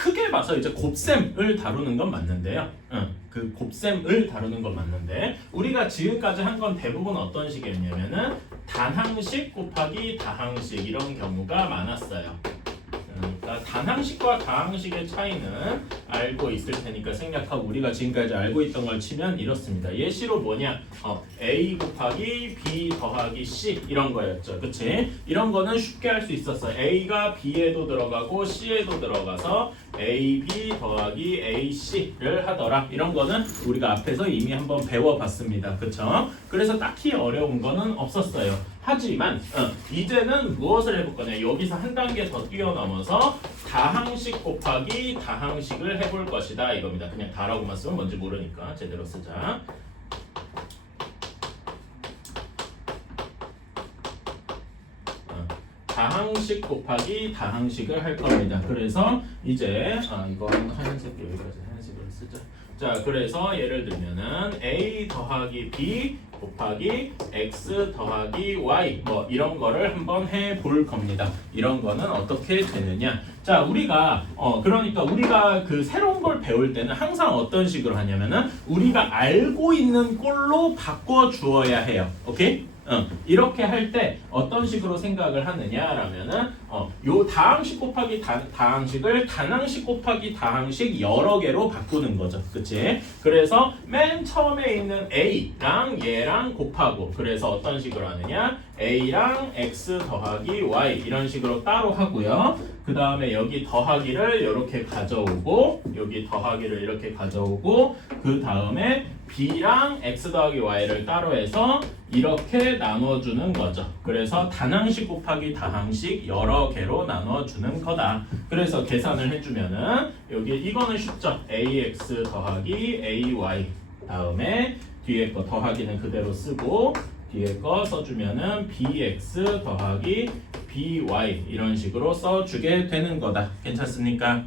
크게 봐서 이제 곱셈을 다루는 건 맞는데요. 그 곱셈을 다루는 건 맞는데 우리가 지금까지 한 건 대부분 어떤 식이었냐면은 단항식 곱하기 다항식 이런 경우가 많았어요. 그러니까 단항식과 다항식의 차이는 알고 있을 테니까 생략하고 우리가 지금까지 알고 있던 걸 치면 이렇습니다. 예시로 뭐냐? A 곱하기 B 더하기 C 이런 거였죠. 그치? 이런 거는 쉽게 할 수 있었어. A가 B에도 들어가고 C에도 들어가서 AB 더하기 AC를 하더라. 이런 거는 우리가 앞에서 이미 한번 배워봤습니다. 그쵸? 그래서 딱히 어려운 거는 없었어요. 하지만 이제는 무엇을 해볼 거냐? 여기서 한 단계 더 뛰어넘어서 다항식 곱하기 다항식을 해볼 것이다 이겁니다. 그냥 다라고만 쓰면 뭔지 모르니까 제대로 쓰자. 다항식 곱하기 다항식을 할 겁니다. 그래서 이제 이건 하얀색 여기까지 하얀색으로 쓰자. 자, 그래서 예를 들면은 A 더하기 B 곱하기 X 더하기 Y 뭐 이런 거를 한번 해볼 겁니다. 이런 거는 어떻게 되느냐? 자, 우리가 그러니까 우리가 그 새로운 걸 배울 때는 항상 어떤 식으로 하냐면은 우리가 알고 있는 꼴로 바꿔 주어야 해요. 오케이? 이렇게 할 때 어떤 식으로 생각을 하느냐라면은 요 다항식 곱하기 다항식을 단항식 곱하기 다항식 여러 개로 바꾸는 거죠. 그치? 그래서 맨 처음에 있는 A랑 얘랑 곱하고 그래서 어떤 식으로 하느냐? A랑 X 더하기 Y 이런 식으로 따로 하고요. 그 다음에 여기 더하기를 이렇게 가져오고 여기 더하기를 이렇게 가져오고 그 다음에 B랑 X 더하기 Y를 따로 해서 이렇게 나눠주는 거죠. 그래서 단항식 곱하기 다항식 여러 개로 나눠주는 거다. 그래서 계산을 해주면은 여기 이거는 쉽죠. AX 더하기 AY 다음에 뒤에 거 더하기는 그대로 쓰고 뒤에 거 써주면은 BX 더하기 BY 이런 식으로 써주게 되는 거다. 괜찮습니까?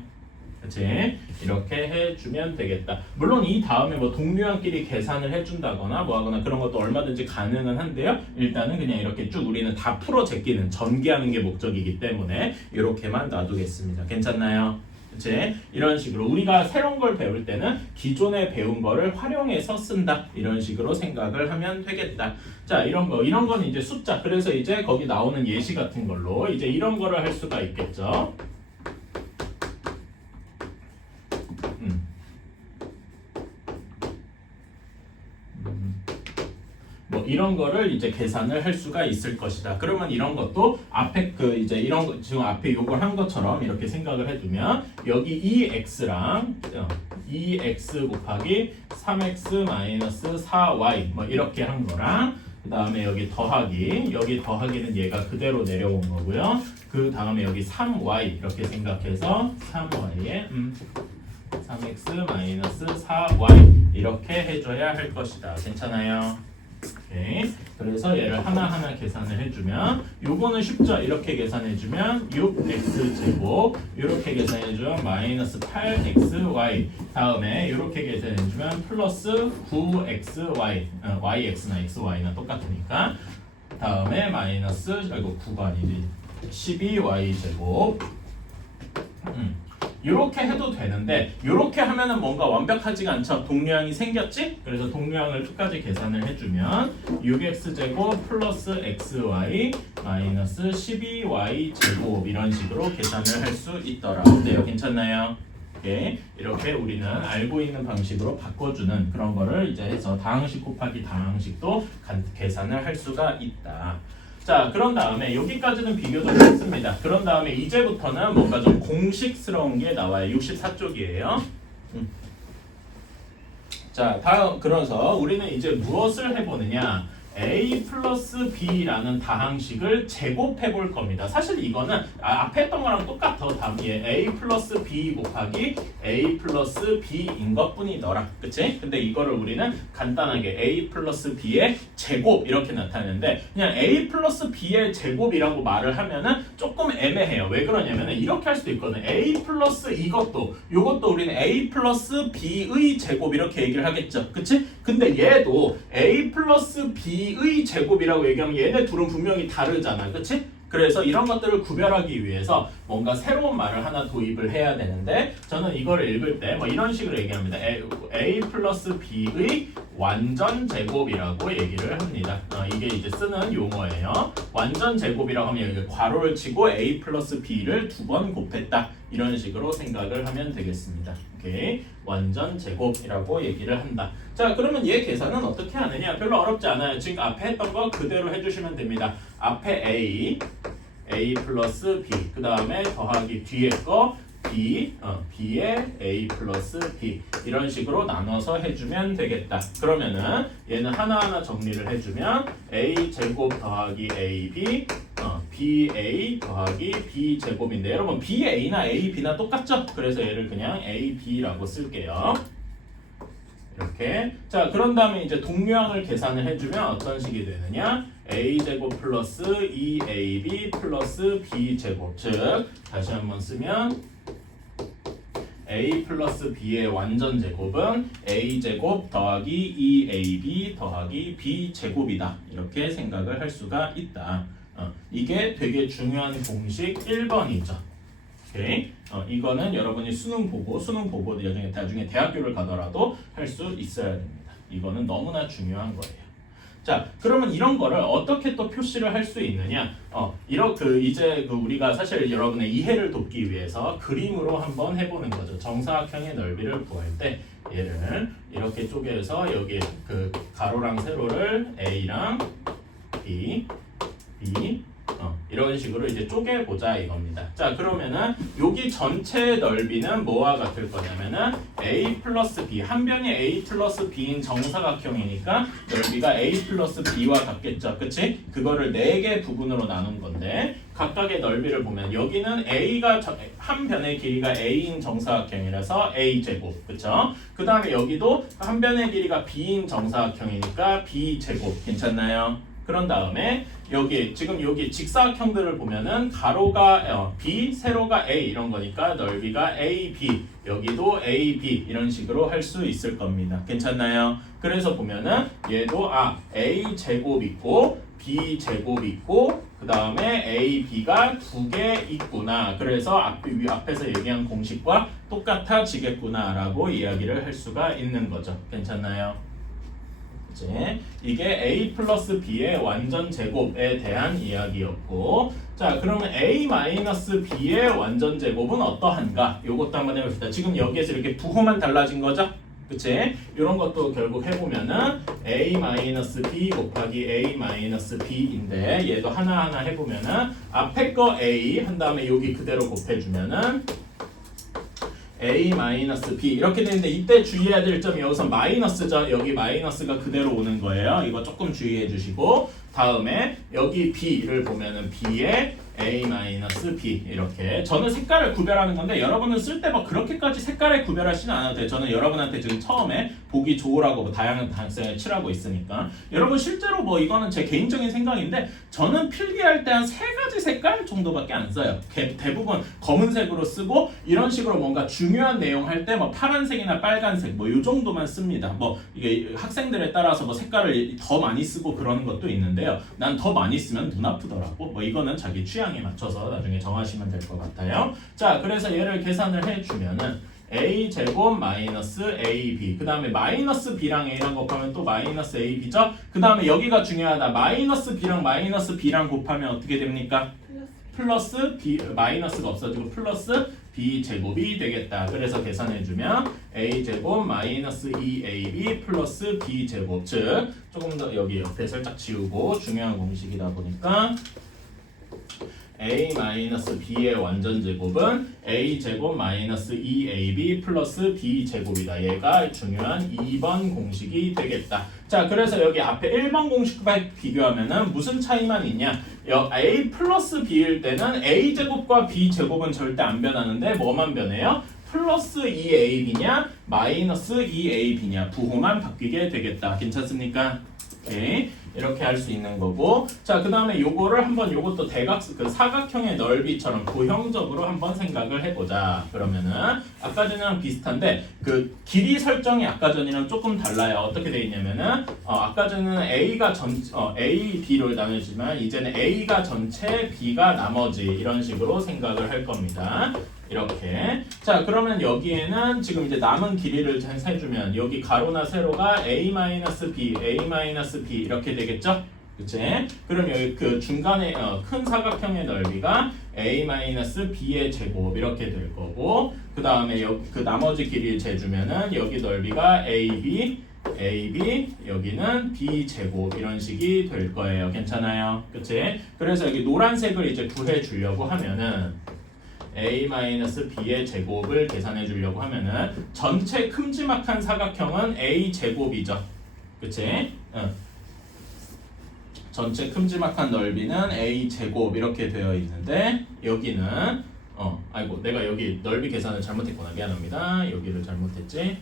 그치? 이렇게 해주면 되겠다. 물론 이 다음에 뭐 동료한끼리 계산을 해준다거나 뭐 하거나 그런 것도 얼마든지 가능은 한데요. 일단은 그냥 이렇게 쭉 우리는 다 풀어 제끼는 전개하는 게 목적이기 때문에 이렇게만 놔두겠습니다. 괜찮나요? 그치? 이런 식으로 우리가 새로운 걸 배울 때는 기존에 배운 거를 활용해서 쓴다. 이런 식으로 생각을 하면 되겠다. 자, 이런 건 이제 숫자. 그래서 이제 거기 나오는 예시 같은 걸로 이제 이런 거를 할 수가 있겠죠. 뭐 이런 거를 이제 계산을 할 수가 있을 것이다. 그러면 이런 것도 앞에 그 이제 이런 거 지금 앞에 요걸 한 것처럼 이렇게 생각을 해두면 여기 2x랑 2x 곱하기 3x 마이너스 4y 뭐 이렇게 한 거랑 그 다음에 여기 더하기는 얘가 그대로 내려온 거고요. 그 다음에 여기 3y 이렇게 생각해서 3y에 3x 마이너스 4y 이렇게 해줘야 할 것이다. 괜찮아요? 오케이. 그래서 얘를 하나하나 계산을 해주면 요거는 쉽죠? 이렇게 계산해주면 6x제곱 이렇게 계산해주면 마이너스 8xy 다음에 이렇게 계산해주면 플러스 9xy yx나 xy나 똑같으니까 다음에 마이너스 이거 9가 아니지 12y제곱 이렇게 해도 되는데 이렇게 하면은 뭔가 완벽하지가 않죠. 동류항이 생겼지? 그래서 동류항을 끝까지 계산을 해주면 6x제곱 플러스 xy 마이너스 12y제곱 이런 식으로 계산을 할 수 있더라. 어때요? 괜찮나요? 오케이. 이렇게 우리는 알고 있는 방식으로 바꿔주는 그런 거를 이제 해서 다항식 곱하기 다항식도 계산을 할 수가 있다. 자, 그런 다음에 여기까지는 비교적 쉽습니다. 그런 다음에 이제부터는 뭔가 좀 공식스러운 게 나와요. 64쪽이에요. 자, 다음 그래서 우리는 이제 무엇을 해보느냐? A 플러스 B라는 다항식을 제곱해 볼 겁니다. 사실 이거는 앞에 했던 거랑 똑같아. 답이 A 플러스 B 곱하기 A 플러스 B인 것 뿐이더라. 그치? 근데 이거를 우리는 간단하게 A 플러스 B의 제곱 이렇게 나타내는데 그냥 A 플러스 B의 제곱이라고 말을 하면은 조금 애매해요. 왜 그러냐면은 이렇게 할 수도 있거든. A 플러스 요것도 우리는 A 플러스 B의 제곱 이렇게 얘기를 하겠죠. 그치? 근데 얘도 A 플러스 B의 제곱이라고 얘기하면 얘네 둘은 분명히 다르잖아. 그치? 그래서 이런 것들을 구별하기 위해서 뭔가 새로운 말을 하나 도입을 해야 되는데 저는 이거를 읽을 때 뭐 이런 식으로 얘기합니다. A 플러스 B의 완전 제곱이라고 얘기를 합니다. 이게 이제 쓰는 용어예요. 완전 제곱이라고 하면 여기 괄호를 치고 A 플러스 B를 2번 곱했다. 이런 식으로 생각을 하면 되겠습니다. 오케이. 완전 제곱이라고 얘기를 한다. 자, 그러면 얘 계산은 어떻게 하느냐? 별로 어렵지 않아요. 지금 앞에 했던 거 그대로 해주시면 됩니다. 앞에 A 플러스 B, 그 다음에 더하기 뒤에 거 B에 A 플러스 B 이런 식으로 나눠서 해주면 되겠다. 그러면은 얘는 하나하나 정리를 해주면 A 제곱 더하기 AB BA 더하기 B 제곱인데 여러분 BA나 AB나 똑같죠? 그래서 얘를 그냥 AB라고 쓸게요. 이렇게. 자, 그런 다음에 이제 동류항을 계산을 해주면 어떤 식이 되느냐? A 제곱 플러스 2AB 플러스 B 제곱. 즉 다시 한번 쓰면 A 플러스 B의 완전 제곱은 A 제곱 더하기 2AB 더하기 B 제곱이다. 이렇게 생각을 할 수가 있다. 이게 되게 중요한 공식 1번이죠. 오케이? 이거는 여러분이 수능 보고 나중에 대학교를 가더라도 할 수 있어야 됩니다. 이거는 너무나 중요한 거예요. 자, 그러면 이런 거를 어떻게 또 표시를 할 수 있느냐? 이제 우리가 사실 여러분의 이해를 돕기 위해서 그림으로 한번 해보는 거죠. 정사각형의 넓이를 구할 때 얘를 이렇게 쪼개서 여기 그 가로랑 세로를 A랑 B 이런 식으로 이제 쪼개보자 이겁니다. 자, 그러면은 여기 전체 넓이는 뭐와 같을 거냐면은 A 플러스 B, 한 변이 A 플러스 B인 정사각형이니까 넓이가 A 플러스 B와 같겠죠. 그치? 그거를 4개 부분으로 나눈 건데 각각의 넓이를 보면 여기는 A가 한 변의 길이가 A인 정사각형이라서 A 제곱, 그쵸? 그 다음에 여기도 한 변의 길이가 B인 정사각형이니까 B 제곱, 괜찮나요? 그런 다음에 지금 여기 직사각형들을 보면은 가로가 B, 세로가 A 이런 거니까 넓이가 AB, 여기도 AB 이런 식으로 할 수 있을 겁니다. 괜찮나요? 그래서 보면은 얘도 A 제곱 있고 B 제곱 있고 그 다음에 AB가 2개 있구나. 그래서 앞에서 얘기한 공식과 똑같아지겠구나 라고 이야기를 할 수가 있는 거죠. 괜찮나요? 이게 A 플러스 B의 완전 제곱에 대한 이야기였고, 자, 그러면 A 마이너스 B의 완전 제곱은 어떠한가? 요것도 한번 해봅시다. 지금 여기에서 이렇게 부호만 달라진 거죠? 그치? 이런 것도 결국 해보면은 A 마이너스 B 곱하기 A 마이너스 B인데 얘도 하나하나 해보면은 앞에 거 A 한 다음에 여기 그대로 곱해주면은 A-B 이렇게 되는데 이때 주의해야 될 점이 여기서 마이너스죠. 여기 마이너스가 그대로 오는 거예요. 이거 조금 주의해 주시고 다음에 여기 B를 보면은 B에 A-B 이렇게 저는 색깔을 구별하는 건데 여러분은 쓸 때 뭐 그렇게까지 색깔을 구별하시는 않아도 돼요. 저는 여러분한테 지금 처음에 보기 좋으라고 다양한 단색을 칠하고 있으니까 여러분 실제로 뭐 이거는 제 개인적인 생각인데 저는 필기할 때 한 3가지 색깔 정도밖에 안 써요. 대부분 검은색으로 쓰고 이런 식으로 뭔가 중요한 내용 할 때 뭐 파란색이나 빨간색 뭐 요 정도만 씁니다. 뭐 이게 학생들에 따라서 뭐 색깔을 더 많이 쓰고 그러는 것도 있는데요. 난 더 많이 쓰면 눈 아프더라고. 뭐 이거는 자기 취향에 맞춰서 나중에 정하시면 될 것 같아요. 자, 그래서 얘를 계산을 해주면은 A 제곱 마이너스 AB 그 다음에 마이너스 B랑 A랑 곱하면 또 마이너스 AB죠? 그 다음에 여기가 중요하다. 마이너스 B랑 곱하면 어떻게 됩니까? 플러스 B, 마이너스가 없어지고 플러스 B 제곱이 되겠다. 그래서 계산해주면 A 제곱 마이너스 2AB 플러스 B 제곱 즉 조금 더 여기 옆에 살짝 지우고 중요한 공식이다 보니까 A-B의 완전 제곱은 A 제곱 마이너스 2AB 플러스 B 제곱이다. 얘가 중요한 2번 공식이 되겠다. 자, 그래서 여기 앞에 1번 공식과 비교하면은 무슨 차이만 있냐? A 플러스 B일 때는 A 제곱과 B 제곱은 절대 안 변하는데 뭐만 변해요? 플러스 2AB냐 마이너스 2AB냐 부호만 바뀌게 되겠다. 괜찮습니까? 오케이. 이렇게 할 수 있는 거고. 자, 그 다음에 요거를 한번 요것도 그 사각형의 넓이처럼 도형적으로 한번 생각을 해보자. 그러면은 아까 전이랑 비슷한데 그 길이 설정이 아까 전이랑 조금 달라요. 어떻게 돼 있냐면은 아까 전에는 A가 A, B로 나누지만 이제는 A가 전체, B가 나머지 이런 식으로 생각을 할 겁니다. 이렇게. 자, 그러면 여기에는 지금 이제 남은 길이를 해주면 여기 가로나 세로가 A-B, A-B 이렇게 되겠죠? 그치? 그럼 여기 그 중간에 큰 사각형의 넓이가 A-B의 제곱 이렇게 될 거고, 그 다음에 그 나머지 길이를 재주면은 여기 넓이가 AB, 여기는 B 제곱 이런 식이 될 거예요. 괜찮아요? 그치? 그래서 여기 노란색을 이제 구해 주려고 하면은 A-B의 제곱을 계산해 주려고 하면은 전체 큼지막한 사각형은 A 제곱이죠. 그치? 전체 큼지막한 넓이는 A 제곱 이렇게 되어 있는데 여기는 아이고 내가 여기 넓이 계산을 잘못했구나. 미안합니다. 여기를 잘못했지.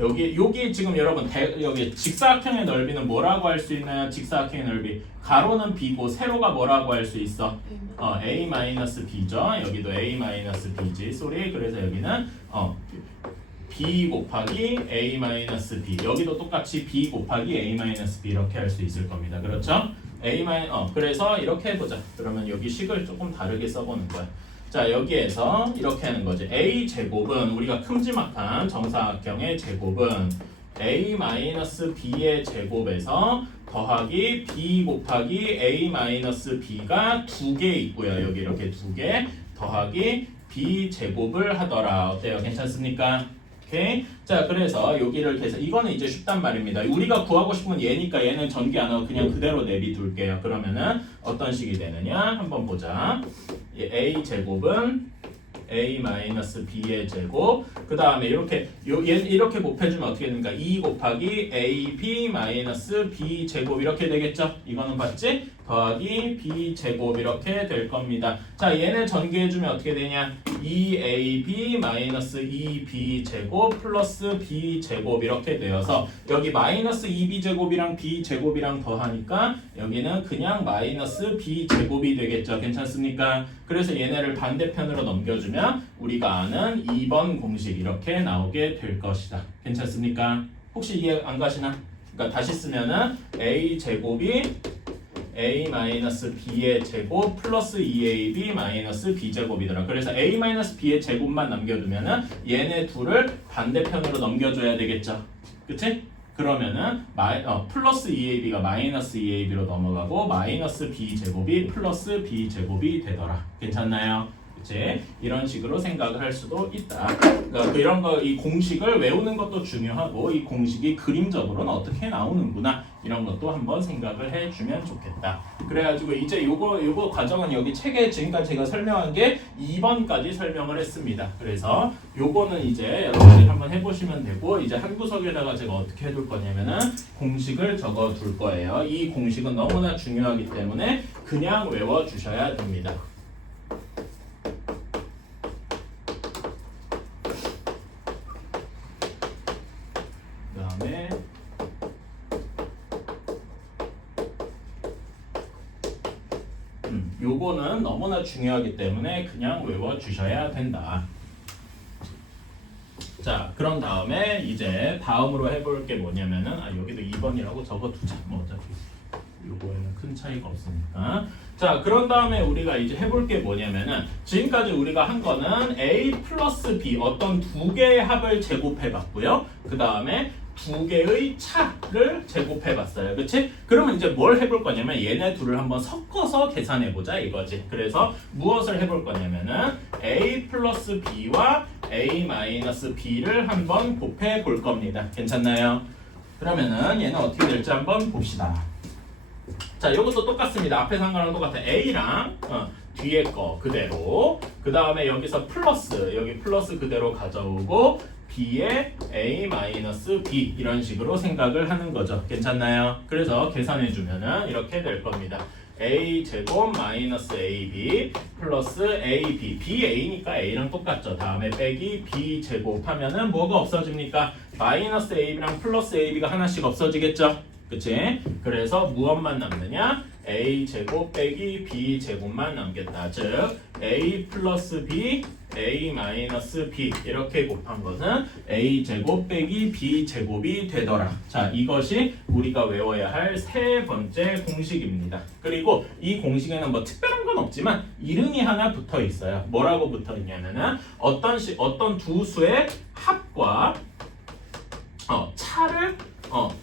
여기 지금 여러분 여기 직사각형의 넓이는 뭐라고 할 수 있나요? 직사각형의 넓이 가로는 B고 세로가 뭐라고 할 수 있어? A-B죠. 여기도 A-B지. 쏘리. 그래서 여기는 B 곱하기 A-B. 여기도 똑같이 B 곱하기 A-B 이렇게 할 수 있을 겁니다. 그렇죠? 그래서 이렇게 해보자. 그러면 여기 식을 조금 다르게 써보는 거야. 자, 여기에서 이렇게 하는 거지. A 제곱은 우리가 큼지막한 정사각형의 제곱은 A-B의 제곱에서 더하기 B 곱하기 A-B가 2개 있고요. 여기 이렇게 2개 더하기 B 제곱을 하더라. 어때요? 괜찮습니까? 오케이. 자, 그래서 여기를 계산. 이거는 이제 쉽단 말입니다. 우리가 구하고 싶은 건 얘니까 얘는 전개 안 하고 그냥 그대로 내비둘게요. 그러면은 어떤 식이 되느냐? 한번 보자. A 제곱은 A-B의 제곱. 그 다음에 이렇게 이렇게 곱해주면 어떻게 됩니까? 2 곱하기 AB-B 제곱 이렇게 되겠죠? 이거는 봤지? 더하기 B 제곱 이렇게 될 겁니다. 자, 얘네 전개해주면 어떻게 되냐? 2AB-2B 제곱 플러스 B 제곱 이렇게 되어서 여기 마이너스 2B 제곱이랑 B 제곱이랑 더하니까 여기는 그냥 마이너스 B 제곱이 되겠죠? 괜찮습니까? 그래서 얘네를 반대편으로 넘겨주면 우리가 아는 2번 공식 이렇게 나오게 될 것이다. 괜찮습니까? 혹시 이해 안 가시나? 그러니까 다시 쓰면은 A 제곱이 A-B의 제곱 플러스 2AB B 제곱이더라. 그래서 A-B의 제곱만 남겨두면은 얘네 둘을 반대편으로 넘겨줘야 되겠죠. 그치? 그러면은 플러스 2AB가 마이너스 2AB로 넘어가고 마이너스 B 제곱이 플러스 B 제곱이 되더라. 괜찮나요? 그치? 이런 식으로 생각을 할 수도 있다. 그러니까 이런 거 이 공식을 외우는 것도 중요하고 이 공식이 그림적으로는 어떻게 나오는구나 이런 것도 한번 생각을 해주면 좋겠다. 그래가지고 이제 요거 과정은 여기 책에 지금까지 제가 설명한 게 2번까지 설명을 했습니다. 그래서 요거는 이제 여러분들이 한번 해보시면 되고 이제 한 구석에다가 제가 어떻게 해둘 거냐면은 공식을 적어 둘 거예요. 이 공식은 너무나 중요하기 때문에 그냥 외워주셔야 됩니다. 요거는 너무나 중요하기 때문에 그냥 외워주셔야 된다. 자, 그런 다음에 이제 다음으로 해볼 게 뭐냐면은 여기도 2번이라고 적어두자. 뭐 어차피 요거에는 큰 차이가 없으니까. 자, 그런 다음에 우리가 이제 해볼 게 뭐냐면은 지금까지 우리가 한 거는 A 플러스 B 어떤 두 개의 합을 제곱해 봤고요. 그 다음에 두 개의 차를 제곱해 봤어요. 그치? 그러면 이제 뭘 해볼 거냐면 얘네 둘을 한번 섞어서 계산해 보자 이거지. 그래서 무엇을 해볼 거냐면은 A 플러스 B와 A 마이너스 B를 한번 곱해 볼 겁니다. 괜찮나요? 그러면은 얘는 어떻게 될지 한번 봅시다. 자, 이것도 똑같습니다. 앞에서 한 거랑 똑같아. A랑 뒤에 거 그대로. 그 다음에 여기서 플러스, 여기 플러스 그대로 가져오고 B에 A-B 이런 식으로 생각을 하는 거죠. 괜찮나요? 그래서 계산해주면은 이렇게 될 겁니다. A 제곱 마이너스 AB 플러스 AB BA니까 A랑 똑같죠. 다음에 빼기 B 제곱 하면은 뭐가 없어집니까? 마이너스 AB랑 플러스 AB가 하나씩 없어지겠죠. 그치? 그래서 무엇만 남느냐? a 제곱 빼기 b 제곱만 남겠다. 즉 a 플러스 b, a 마이너스 b 이렇게 곱한 것은 a 제곱 빼기 b 제곱이 되더라. 자, 이것이 우리가 외워야 할 세 번째 공식입니다. 그리고 이 공식에는 뭐 특별한 건 없지만 이름이 하나 붙어 있어요. 뭐라고 붙어 있냐면은 어떤 두 수의 합과 차를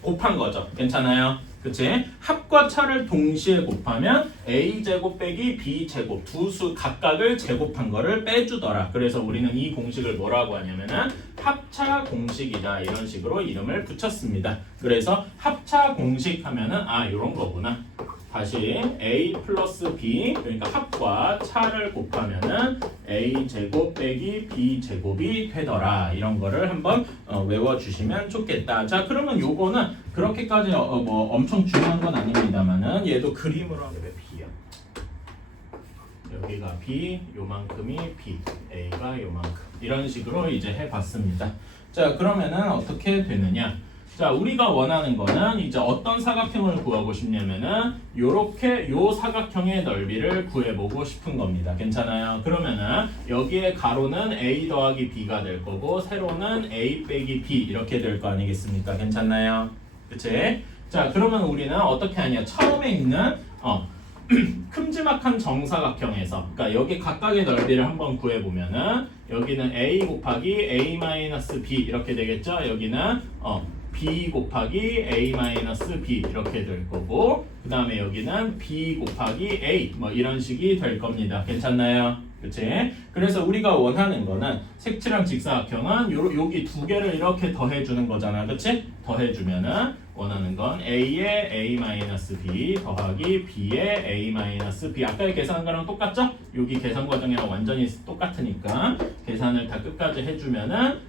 곱한 거죠. 괜찮아요? 그치? 합과 차를 동시에 곱하면 a제곱 빼기 b제곱 두 수 각각을 제곱한 거를 빼주더라. 그래서 우리는 이 공식을 뭐라고 하냐면은 합차 공식이다. 이런 식으로 이름을 붙였습니다. 그래서 합차 공식 하면은 요런 거구나. 다시 a 플러스 b 그러니까 합과 차를 곱하면은 a 제곱 빼기 b 제곱이 되더라. 이런 거를 한번 외워주시면 좋겠다. 자, 그러면 요거는 그렇게까지 뭐 엄청 중요한 건 아닙니다만은 얘도 그림으로 하면 b야. 여기가 b, 요만큼이 b, a가 요만큼 이런 식으로 이제 해봤습니다. 자, 그러면은 어떻게 되느냐? 자, 우리가 원하는 거는 이제 어떤 사각형을 구하고 싶냐면은 요렇게 요 사각형의 넓이를 구해보고 싶은 겁니다. 괜찮아요? 그러면은 여기에 가로는 a 더하기 b가 될 거고 세로는 a 빼기 b 이렇게 될 거 아니겠습니까? 괜찮나요? 그치? 자, 그러면 우리는 어떻게 하냐? 처음에 있는 큼지막한 정사각형에서 그러니까 여기 각각의 넓이를 한번 구해보면은 여기는 a 곱하기 a 마이너스 b 이렇게 되겠죠? 여기는 b 곱하기 a 마이너스 b 이렇게 될 거고 그 다음에 여기는 b 곱하기 a 뭐 이런 식이 될 겁니다. 괜찮나요? 그치? 그래서 우리가 원하는 거는 색칠한 직사각형은 여기 두 개를 이렇게 더해주는 거잖아. 그치? 더해주면은 원하는 건 a의 a-b 더하기 b의 a-b 아까 계산한 거랑 똑같죠? 여기 계산 과정이랑 완전히 똑같으니까 계산을 다 끝까지 해주면은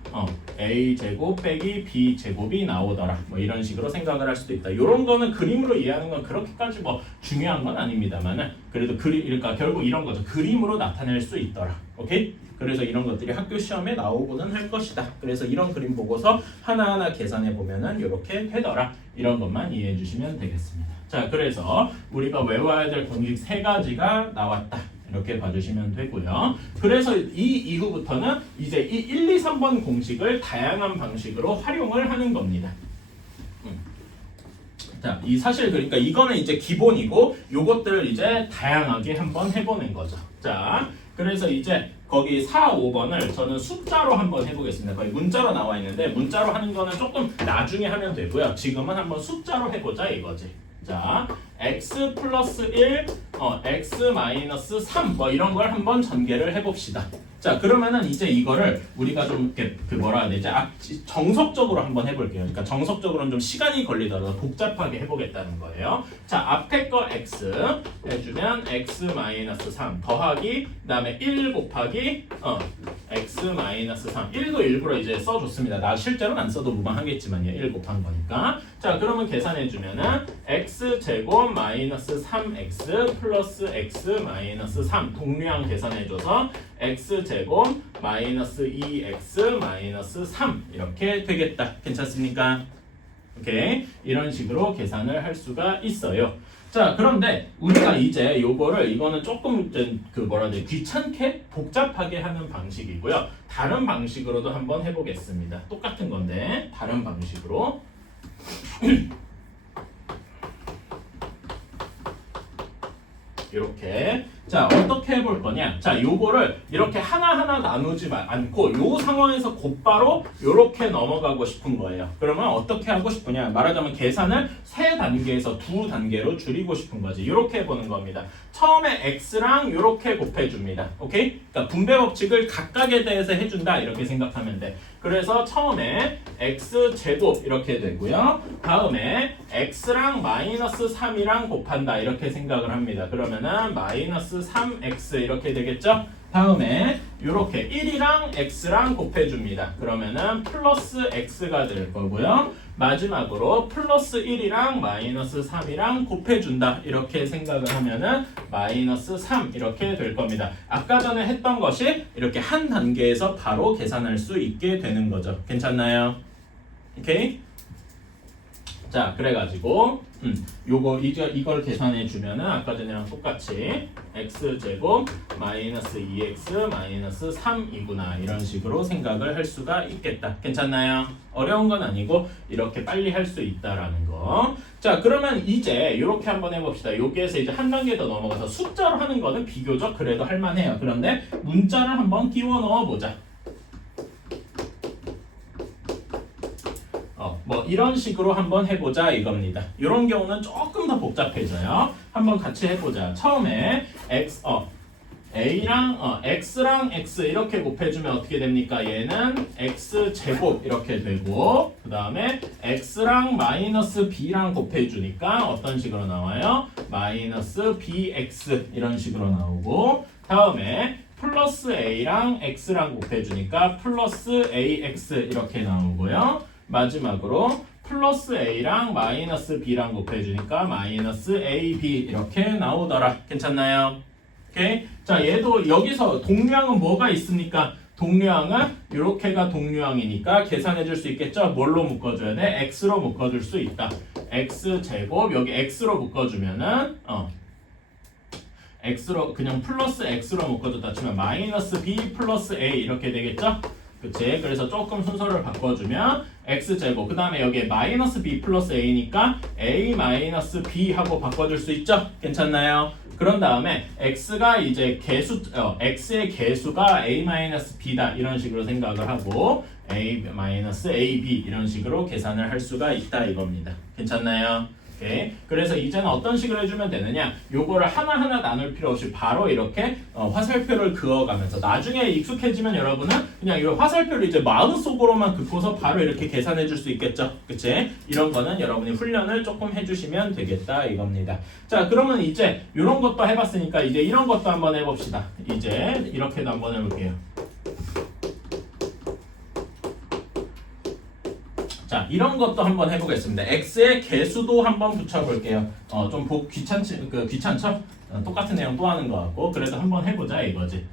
a제곱 빼기 b제곱이 나오더라. 뭐 이런 식으로 생각을 할 수도 있다. 이런 거는 그림으로 이해하는 건 그렇게까지 뭐 중요한 건 아닙니다만은 그래도 그러니까 결국 이런 거죠. 그림으로 나타낼 수 있더라. 오케이? 그래서 이런 것들이 학교 시험에 나오고는 할 것이다. 그래서 이런 그림 보고서 하나하나 계산해 보면은 이렇게 되더라. 이런 것만 이해해 주시면 되겠습니다. 자, 그래서 우리가 외워야 될 공식 세 가지가 나왔다. 이렇게 봐주시면 되고요. 그래서 이 이후부터는 이제 이 1, 2, 3번 공식을 다양한 방식으로 활용을 하는 겁니다. 자, 사실 그러니까 이거는 이제 기본이고 요것들을 이제 다양하게 한번 해보는 거죠. 자, 그래서 이제 거기 4, 5번을 저는 숫자로 한번 해보겠습니다. 거의 문자로 나와 있는데 문자로 하는 거는 조금 나중에 하면 되고요. 지금은 한번 숫자로 해보자 이거지. 자, x 플러스 1, x 마이너스 3 뭐 이런 걸 한번 전개를 해봅시다. 자, 그러면은 이제 이거를 우리가 좀 이렇게 뭐라 해야 되지? 정석적으로 한번 해볼게요. 그러니까 정석적으로는 좀 시간이 걸리더라도 복잡하게 해보겠다는 거예요. 자, 앞에 거 x 해주면 x 마이너스 3 더하기 그다음에 1 곱하기 x 마이너스 3 1도 일부러 이제 써줬습니다. 나 실제로는 안 써도 무방하겠지만요. 1 곱한 거니까. 자, 그러면 계산해주면은 x 제곱 마이너스 3x 플러스 x 마이너스 3 동류항 계산해줘서 x 제곱 마이너스 2x 마이너스 3 이렇게 되겠다. 괜찮습니까? 오케이. 이런 식으로 계산을 할 수가 있어요. 자, 그런데 우리가 이제 이거는 조금 그 뭐라 해야 돼? 귀찮게 복잡하게 하는 방식이고요. 다른 방식으로도 한번 해보겠습니다. 똑같은 건데 다른 방식으로 이렇게. 자, 어떻게 해볼 거냐? 자, 요거를 이렇게 하나하나 나누지 않고 요 상황에서 곧바로 요렇게 넘어가고 싶은 거예요. 그러면 어떻게 하고 싶으냐? 말하자면 계산을 3단계에서 2단계로 줄이고 싶은 거지. 요렇게 해보는 겁니다. 처음에 x랑 요렇게 곱해줍니다. 오케이? 그러니까 분배 법칙을 각각에 대해서 해준다. 이렇게 생각하면 돼. 그래서 처음에 x제곱 이렇게 되고요. 다음에 x랑 마이너스 3이랑 곱한다. 이렇게 생각을 합니다. 그러면은 마이너스 3x 이렇게 되겠죠? 다음에 이렇게 1이랑 x랑 곱해줍니다. 그러면은 플러스 x가 될 거고요. 마지막으로 플러스 1이랑 마이너스 3이랑 곱해준다. 이렇게 생각을 하면은 마이너스 3 이렇게 될 겁니다. 아까 전에 했던 것이 이렇게 한 단계에서 바로 계산할 수 있게 되는 거죠. 괜찮나요? 오케이? 자, 그래가지고 이걸 계산해 주면은 아까 전이랑 똑같이 x제곱 마이너스 2x 마이너스 3이구나 이런 식으로 생각을 할 수가 있겠다. 괜찮나요? 어려운 건 아니고 이렇게 빨리 할 수 있다라는 거. 자, 그러면 이제 이렇게 한번 해봅시다. 여기에서 이제 한 단계 더 넘어가서 숫자로 하는 거는 비교적 그래도 할만해요. 그런데 문자를 한번 끼워 넣어보자. 뭐 이런 식으로 한번 해보자 이겁니다. 이런 경우는 조금 더 복잡해져요. 한번 같이 해보자. 처음에 A랑 X랑 X 이렇게 곱해주면 어떻게 됩니까? 얘는 X 제곱 이렇게 되고 그 다음에 X랑 마이너스 B랑 곱해주니까 어떤 식으로 나와요? 마이너스 BX 이런 식으로 나오고 다음에 플러스 A랑 X랑 곱해주니까 플러스 AX 이렇게 나오고요. 마지막으로 플러스 A랑 마이너스 B랑 곱해주니까 마이너스 AB 이렇게 나오더라. 괜찮나요? 오케이? 자, 얘도 여기서 동류항은 뭐가 있습니까? 동류항은 이렇게가 동류항이니까 계산해 줄 수 있겠죠? 뭘로 묶어줘야 돼? X로 묶어줄 수 있다. X제곱 여기 X로 묶어주면은 X로 그냥 플러스 X로 묶어줬다 치면 마이너스 B 플러스 A 이렇게 되겠죠? 그치? 그래서 조금 순서를 바꿔주면 X제곱 그 다음에 여기에 마이너스 B 플러스 A니까 A 마이너스 B 하고 바꿔줄 수 있죠? 괜찮나요? 그런 다음에 X가 이제 X의 개수가 A 마이너스 B다 이런 식으로 생각을 하고 A 마이너스 AB 이런 식으로 계산을 할 수가 있다 이겁니다. 괜찮나요? 오케이. 그래서 이제는 어떤 식으로 해주면 되느냐 요거를 하나하나 나눌 필요 없이 바로 이렇게 화살표를 그어가면서 나중에 익숙해지면 여러분은 그냥 이 화살표를 이제 마음속으로만 긋고서 바로 이렇게 계산해 줄 수 있겠죠. 그치? 이런 거는 여러분이 훈련을 조금 해주시면 되겠다 이겁니다. 자, 그러면 이제 이런 것도 해봤으니까 이제 이런 것도 한번 해봅시다. 이제 이렇게도 한번 해볼게요. 자, 이런 것도 한번 해보겠습니다. x의 개수도 한번 붙여볼게요. 좀 귀찮죠? 똑같은 내용 또 하는 것 같고 그래도 한번 해보자 이거지.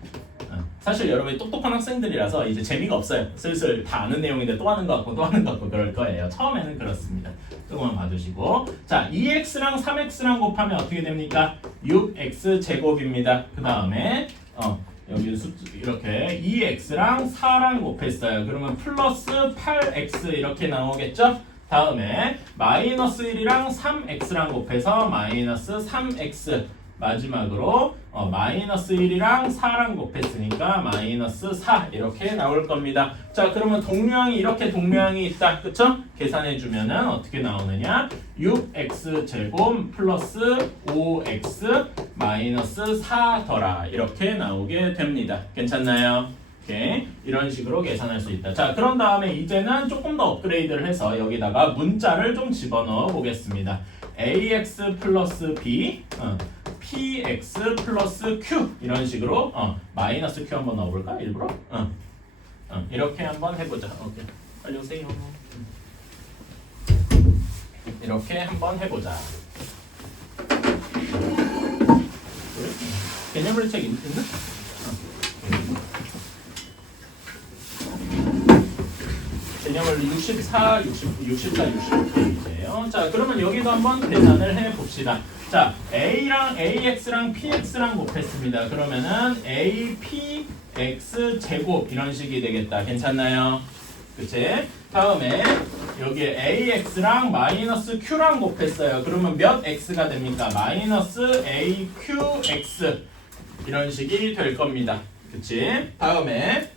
사실 여러분이 똑똑한 학생들이라서 이제 재미가 없어요. 슬슬 다 아는 내용인데 또 하는 것 같고 또 하는 것 같고 그럴 거예요. 처음에는 그렇습니다. 조금만 봐주시고 자, 2x랑 3x랑 곱하면 어떻게 됩니까? 6x 제곱입니다. 그 다음에 여기 이렇게 2x랑 4랑 곱했어요. 그러면 플러스 8x 이렇게 나오겠죠? 다음에 마이너스 1이랑 3x랑 곱해서 마이너스 3x 마지막으로 마이너스 1이랑 4랑 곱했으니까 마이너스 4 이렇게 나올 겁니다. 자, 그러면 동류항이 이렇게 동류항이 있다. 그쵸? 계산해주면은 어떻게 나오느냐 6x 제곱 플러스 5x 마이너스 4 더라 이렇게 나오게 됩니다. 괜찮나요? 오케이. 이런 식으로 계산할 수 있다. 자, 그런 다음에 이제는 조금 더 업그레이드를 해서 여기다가 문자를 좀 집어넣어 보겠습니다. ax 플러스 b px 플러스 q 이런 식으로 마이너스 q 한번 넣어볼까? 일부러? 이렇게 한번 해보자. 오케이. 빨리 오세요. 이렇게 한번 해보자. 개념을 책 있나? 개념을 64, 65페이지예요. 자, 그러면 여기도 한번 계산을 해봅시다. 자, A랑 AX랑 PX랑 곱했습니다. 그러면은 A, P, X 제곱 이런 식이 되겠다. 괜찮나요? 그치? 다음에 여기에 AX랑 마이너스 Q랑 곱했어요. 그러면 몇 X가 됩니까? 마이너스 AQX 이런 식이 될 겁니다. 그치? 다음에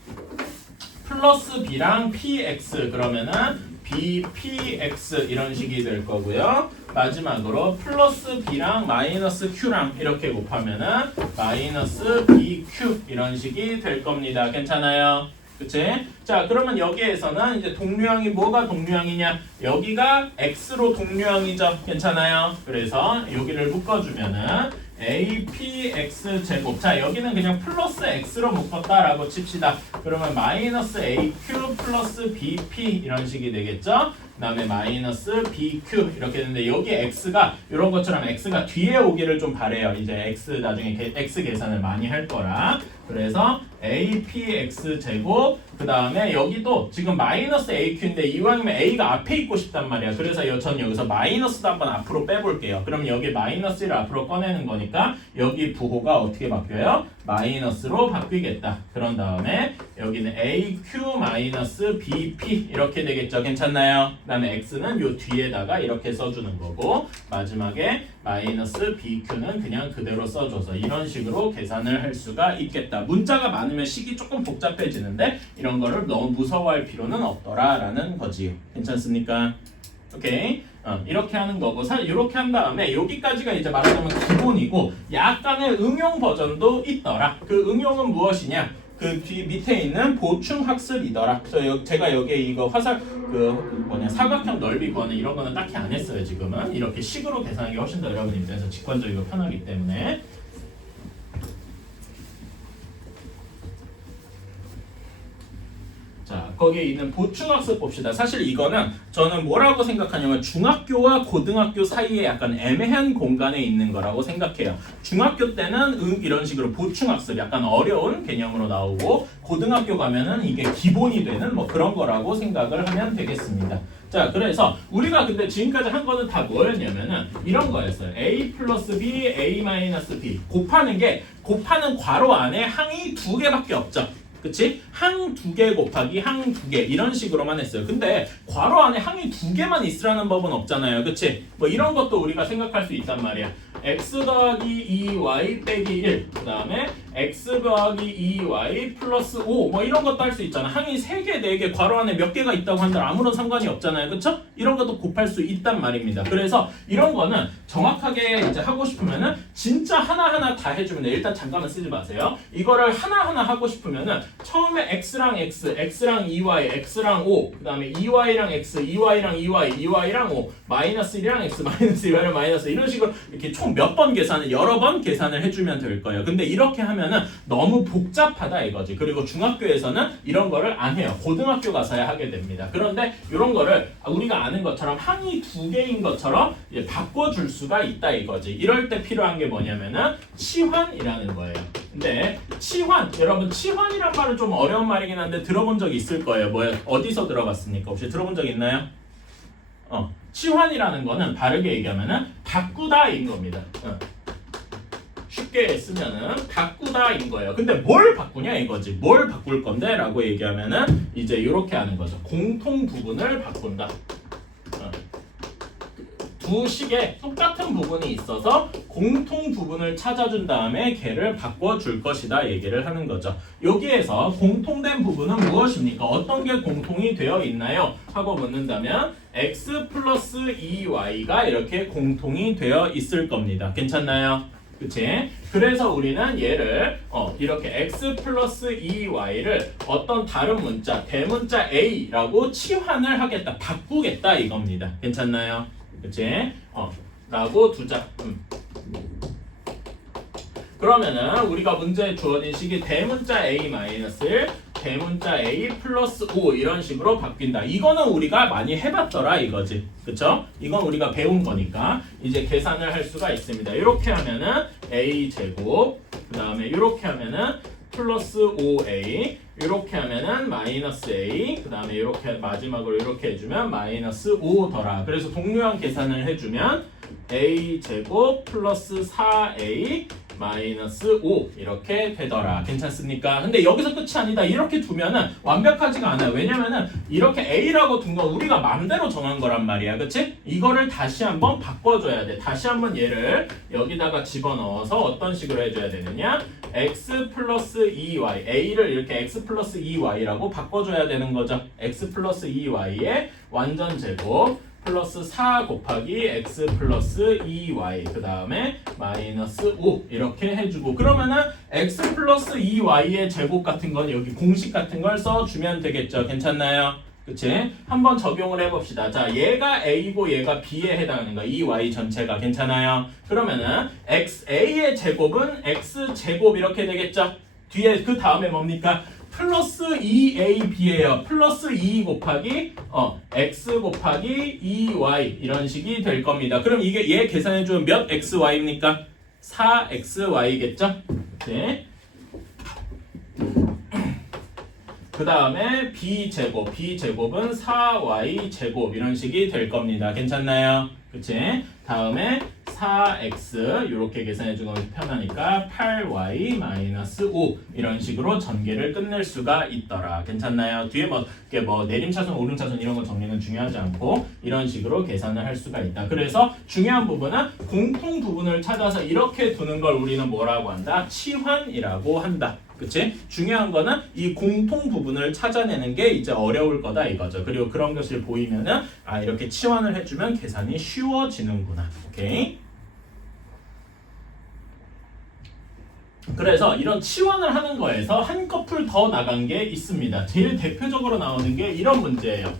플러스 B랑 PX 그러면은 BPX 이런 식이 될 거고요. 마지막으로 플러스 B랑 마이너스 Q랑 이렇게 곱하면은 마이너스 BQ 이런 식이 될 겁니다. 괜찮아요? 그치? 자, 그러면 여기에서는 이제 동류항이 뭐가 동류항이냐? 여기가 X로 동류항이죠. 괜찮아요? 그래서 여기를 묶어주면은 APX 제곱. 자, 여기는 그냥 플러스 X로 묶었다라고 칩시다. 그러면 마이너스 AQ 플러스 BP 이런 식이 되겠죠? 그 다음에 마이너스 BQ 이렇게 되는데 여기 X가 이런 것처럼 X가 뒤에 오기를 좀 바래요. 이제 X 나중에 X 계산을 많이 할 거라. 그래서 APX 제곱 그 다음에 여기도 지금 마이너스 AQ인데 이왕이면 A가 앞에 있고 싶단 말이야. 그래서 전 여기서 마이너스도 한번 앞으로 빼볼게요. 그럼 여기 마이너스를 앞으로 꺼내는 거니까 여기 부호가 어떻게 바뀌어요? 마이너스로 바뀌겠다. 그런 다음에 여기는 AQ 마이너스 BP 이렇게 되겠죠. 괜찮나요? 그 다음에 X는 요 뒤에다가 이렇게 써주는 거고 마지막에 마이너스 BQ는 그냥 그대로 써줘서 이런 식으로 계산을 할 수가 있겠다. 문자가 많으면 식이 조금 복잡해지는데 이런 거를 너무 무서워할 필요는 없더라라는 거지요. 괜찮습니까? 오케이. 이렇게 하는 거고 이렇게 한 다음에 여기까지가 이제 말하자면 기본이고 약간의 응용 버전도 있더라. 그 응용은 무엇이냐? 그 뒤 밑에 있는 보충 학습이더라. 제가 여기에 이거 사각형 넓이 구하는 이런 거는 딱히 안 했어요. 지금은 이렇게 식으로 계산하기 훨씬 더 여러분 입장에서 직관적이고 편하기 때문에. 자, 거기에 있는 보충학습 봅시다. 사실 이거는 저는 뭐라고 생각하냐면 중학교와 고등학교 사이에 약간 애매한 공간에 있는 거라고 생각해요. 중학교 때는 이런 식으로 보충학습 약간 어려운 개념으로 나오고 고등학교 가면은 이게 기본이 되는 뭐 그런 거라고 생각을 하면 되겠습니다. 자, 그래서 우리가 근데 지금까지 한 거는 다 뭐였냐면은 이런 거였어요. A 플러스 B, A 마이너스 B 곱하는 괄호 안에 항이 두 개밖에 없죠. 그치? 항 두 개 곱하기 항 두 개 이런 식으로만 했어요. 근데 괄호 안에 항이 두 개만 있으라는 법은 없잖아요. 그치? 뭐 이런 것도 우리가 생각할 수 있단 말이야. x 더하기 2y 빼기 1 그 다음에 x 더하기 2y 플러스 5 뭐 이런 것도 할 수 있잖아. 항이 3개, 4개 괄호 안에 몇 개가 있다고 한들 아무런 상관이 없잖아요. 그쵸? 이런 것도 곱할 수 있단 말입니다. 그래서 이런 거는 정확하게 이제 하고 싶으면은 진짜 하나하나 다 해주면 돼. 일단 잠깐만 쓰지 마세요. 이거를 하나하나 하고 싶으면은 처음에 x랑 x, x랑 2y, x랑 5 그 다음에 2y랑 x, 2y랑 2y, 2y랑 5 마이너스 1이랑 x, 마이너스 2y랑 마이너스 이런 식으로 이렇게 총 몇 번 계산을 여러 번 계산을 해주면 될 거예요. 근데 이렇게 하면은 너무 복잡하다 이거지. 그리고 중학교에서는 이런 거를 안 해요. 고등학교 가서야 하게 됩니다. 그런데 이런 거를 우리가 아는 것처럼 항이 두 개인 것처럼 이제 바꿔줄 수가 있다 이거지. 이럴 때 필요한 게 뭐냐면은 치환이라는 거예요. 근데 치환, 여러분 치환이란 말은 좀 어려운 말이긴 한데 들어본 적 있을 거예요. 어디서 들어봤습니까? 혹시 들어본 적 있나요? 치환이라는 거는 바르게 얘기하면은 바꾸다인 겁니다. 쉽게 쓰면은 바꾸다인 거예요. 근데 뭘 바꾸냐 이거지. 뭘 바꿀 건데? 라고 얘기하면은 이제 이렇게 하는 거죠. 공통 부분을 바꾼다. 두 식에 똑같은 부분이 있어서 공통 부분을 찾아준 다음에 걔를 바꿔줄 것이다 얘기를 하는 거죠. 여기에서 공통된 부분은 무엇입니까? 어떤 게 공통이 되어 있나요? 하고 묻는다면 x 플러스 2y가 이렇게 공통이 되어 있을 겁니다. 괜찮나요? 그치? 그래서 우리는 얘를 이렇게 x 플러스 2y를 어떤 다른 문자, 대문자 a라고 치환을 하겠다, 바꾸겠다 이겁니다. 괜찮나요? 그치? 라고 두자. 그러면은 우리가 문제에 주어진 식이 대문자 a 마이너스 대문자 a 플러스 5 이런 식으로 바뀐다. 이거는 우리가 많이 해봤더라 이거지. 그쵸? 이건 우리가 배운 거니까 이제 계산을 할 수가 있습니다. 이렇게 하면은 a 제곱 그 다음에 이렇게 하면은 플러스 5a 이렇게 하면은 마이너스 a 그 다음에 이렇게 마지막으로 이렇게 해주면 마이너스 5더라. 그래서 동료형 계산을 해주면 a 제곱 플러스 4a 마이너스 5 이렇게 되더라. 괜찮습니까? 근데 여기서 끝이 아니다. 이렇게 두면은 완벽하지가 않아요. 왜냐면은 이렇게 a라고 둔 건 우리가 마음대로 정한 거란 말이야. 그치? 이거를 다시 한번 바꿔줘야 돼. 다시 한번 얘를 여기다가 집어넣어서 어떤 식으로 해줘야 되느냐? x 플러스 2y a를 이렇게 x 플러스 2y라고 바꿔줘야 되는 거죠. x 플러스 2y의 완전 제곱 플러스 4 곱하기 x 플러스 2y 그 다음에 마이너스 5 이렇게 해주고 그러면은 x 플러스 2y의 제곱 같은 건 여기 공식 같은 걸 써주면 되겠죠. 괜찮나요? 그치? 한번 적용을 해봅시다. 자, 얘가 a고 얘가 b에 해당하는 거 2y 전체가 괜찮아요? 그러면은 xa의 제곱은 x 제곱 이렇게 되겠죠? 뒤에 그 다음에 뭡니까? 플러스 2ab예요. 플러스 2 곱하기 x 곱하기 2y 이런 식이 될 겁니다. 그럼 이게 얘 계산해주면 몇 xy입니까? 4xy겠죠? 네. 그 다음에 b제곱, b제곱은 4y제곱 이런 식이 될 겁니다. 괜찮나요? 그치? 다음에 4x 이렇게 계산해주는 것이 편하니까 8y-5 이런 식으로 전개를 끝낼 수가 있더라. 괜찮나요? 뒤에 뭐 내림차순, 오름차순 이런 거 정리는 중요하지 않고 이런 식으로 계산을 할 수가 있다. 그래서 중요한 부분은 공통 부분을 찾아서 이렇게 두는 걸 우리는 뭐라고 한다? 치환이라고 한다. 그치? 중요한 거는 이 공통 부분을 찾아내는 게 이제 어려울 거다 이거죠. 그리고 그런 것을 보이면은 이렇게 치환을 해주면 계산이 쉬워지는구나. 오케이? 그래서 이런 치환을 하는 거에서 한꺼풀 더 나간 게 있습니다. 제일 대표적으로 나오는 게 이런 문제예요.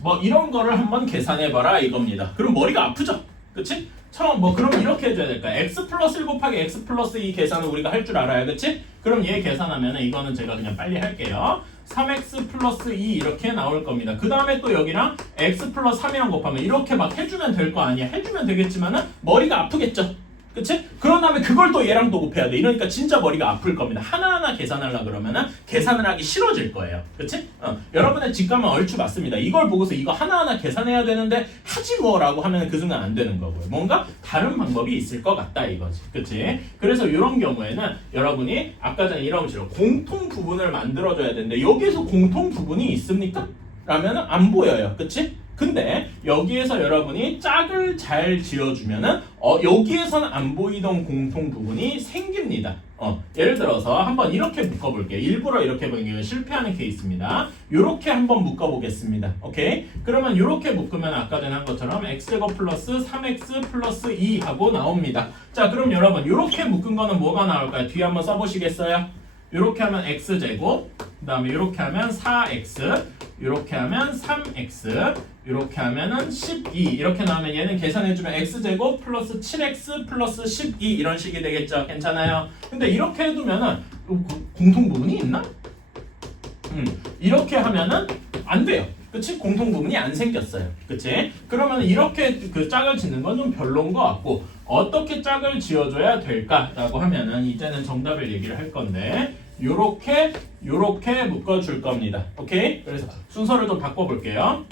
뭐 이런 거를 한번 계산해봐라 이겁니다. 그럼 머리가 아프죠? 그치? 처음 그럼 이렇게 해줘야 될까? x 플러스 1 곱하기 x 플러스 2 계산을 우리가 할 줄 알아요. 그치? 그럼 얘 계산하면은 이거는 제가 그냥 빨리 할게요. 3x 플러스 2 이렇게 나올 겁니다. 그 다음에 또 여기랑 x 플러스 3이랑 곱하면 이렇게 막 해주면 될 거 아니야. 해주면 되겠지만은 머리가 아프겠죠? 그치? 그런 다음에 그걸 또 얘랑 또 곱해야 돼. 이러니까 진짜 머리가 아플 겁니다. 하나하나 계산하려고 그러면은 계산을 하기 싫어질 거예요. 그치? 여러분의 직감은 얼추 맞습니다. 이걸 보고서 이거 하나하나 계산해야 되는데 하지 뭐라고 하면 그 순간 안 되는 거고요. 뭔가 다른 방법이 있을 것 같다 이거지. 그치? 그래서 이런 경우에는 여러분이 아까 전에 이런 식으로 공통 부분을 만들어줘야 되는데 여기에서 공통 부분이 있습니까? 라면은 안 보여요. 그치? 근데 여기에서 여러분이 짝을 잘 지어주면은 여기에서는 안 보이던 공통 부분이 생깁니다. 예를 들어서 한번 이렇게 묶어볼게요. 일부러 이렇게 보는 실패하는 케이스입니다. 이렇게 한번 묶어보겠습니다. 오케이? 그러면 이렇게 묶으면 아까 전에 한 것처럼 x제곱 플러스 3x 플러스 2 하고 나옵니다. 자, 그럼 여러분 이렇게 묶은 거는 뭐가 나올까요? 뒤에 한번 써보시겠어요? 이렇게 하면 x제곱, 그 다음에 이렇게 하면 4x, 이렇게 하면 3x, 이렇게 하면은 12 이렇게 나오면 얘는 계산해주면 x제곱 플러스 7x 플러스 12 이런 식이 되겠죠. 괜찮아요? 근데 이렇게 해두면은 공통 부분이 있나? 이렇게 하면은 안 돼요. 그치? 공통 부분이 안 생겼어요. 그치? 그러면 이렇게 그 짝을 짓는 건 좀 별로인 것 같고 어떻게 짝을 지어줘야 될까라고 하면은 이제는 정답을 얘기를 할 건데 요렇게 묶어줄 겁니다. 오케이? 그래서 순서를 좀 바꿔볼게요.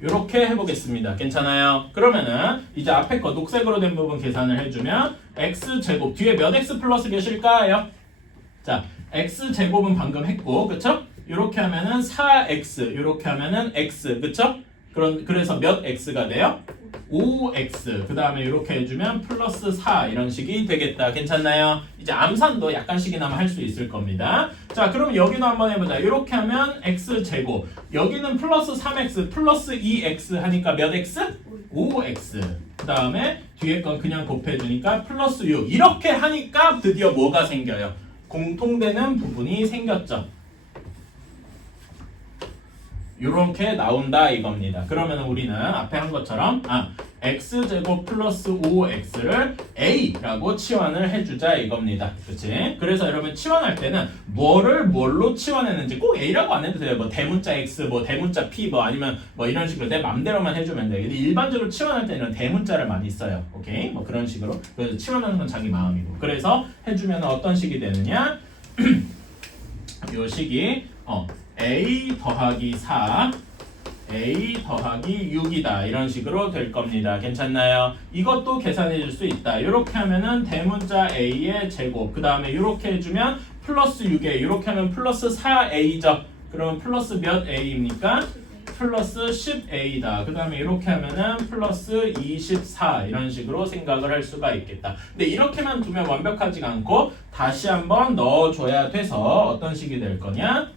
이렇게 해보겠습니다. 괜찮아요? 그러면은 이제 앞에 거 녹색으로 된 부분 계산을 해주면 x제곱 뒤에 몇 x 플러스 몇일까요? 자, x제곱은 방금 했고 그쵸? 이렇게 하면은 4x 이렇게 하면은 x 그쵸? 그래서 몇 x가 돼요? 5x 그 다음에 이렇게 해주면 플러스 4 이런 식이 되겠다. 괜찮나요? 이제 암산도 약간씩이나마 할 수 있을 겁니다. 자, 그럼 여기도 한번 해보자. 이렇게 하면 x제곱 여기는 플러스 3x 플러스 2x 하니까 몇 x? 5x 그 다음에 뒤에 건 그냥 곱해주니까 플러스 6 이렇게 하니까 드디어 뭐가 생겨요? 공통되는 부분이 생겼죠. 이렇게 나온다 이겁니다. 그러면 우리는 앞에 한 것처럼 x제곱 플러스 5x를 a라고 치환을 해주자 이겁니다. 그치? 그래서 여러분 치환할 때는 뭐를 뭘로 치환했는지 꼭 a라고 안 해도 돼요. 뭐 대문자 x, 뭐 대문자 p, 뭐 아니면 뭐 이런 식으로 내 맘대로만 해주면 돼요. 근데 일반적으로 치환할 때는 대문자를 많이 써요. 오케이? 뭐 그런 식으로. 그래서 치환하는 건 자기 마음이고. 그래서 해주면 어떤 식이 되느냐? 요 식이 a 더하기 4 a 더하기 6이다 이런 식으로 될 겁니다. 괜찮나요? 이것도 계산해 줄 수 있다. 이렇게 하면은 대문자 a의 제곱 그 다음에 이렇게 해주면 플러스 6에 이렇게 하면 플러스 4a죠. 그러면 플러스 몇 a입니까? 플러스 10a다. 그 다음에 이렇게 하면은 플러스 24 이런 식으로 생각을 할 수가 있겠다. 근데 이렇게만 두면 완벽하지가 않고 다시 한번 넣어줘야 돼서 어떤 식이 될 거냐?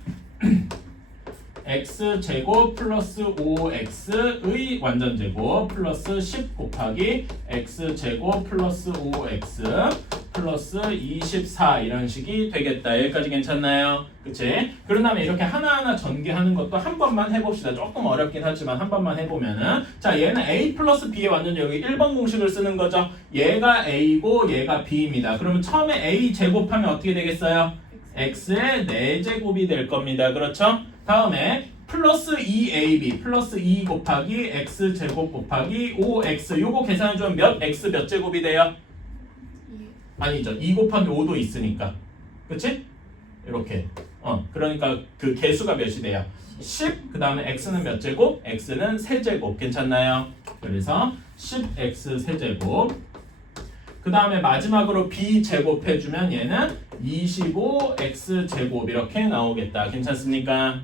x제곱 플러스 5x의 완전제곱 플러스 10 곱하기 x제곱 플러스 5x 플러스 24 이런 식이 되겠다. 여기까지 괜찮나요? 그치? 그런 다음에 이렇게 하나하나 전개하는 것도 한 번만 해봅시다. 조금 어렵긴 하지만 한 번만 해보면은 자 얘는 a 플러스 b의 완전제 여기 1번 공식을 쓰는 거죠. 얘가 a고 얘가 b입니다. 그러면 처음에 a 제곱하면 어떻게 되겠어요? x의 4제곱이 될 겁니다. 그렇죠? 다음에 플러스 2ab 플러스 2 곱하기 x제곱 곱하기 5x 요거 계산해주면 몇 x 몇 제곱이 돼요? 아니죠. 2 곱하기 5도 있으니까. 그치? 이렇게. 그러니까 그 개수가 몇이 돼요? 10. 그 다음에 x는 몇 제곱? x는 세제곱. 괜찮나요? 그래서 10x 세제곱. 그 다음에 마지막으로 b 제곱해주면 얘는 25x 제곱 이렇게 나오겠다. 괜찮습니까?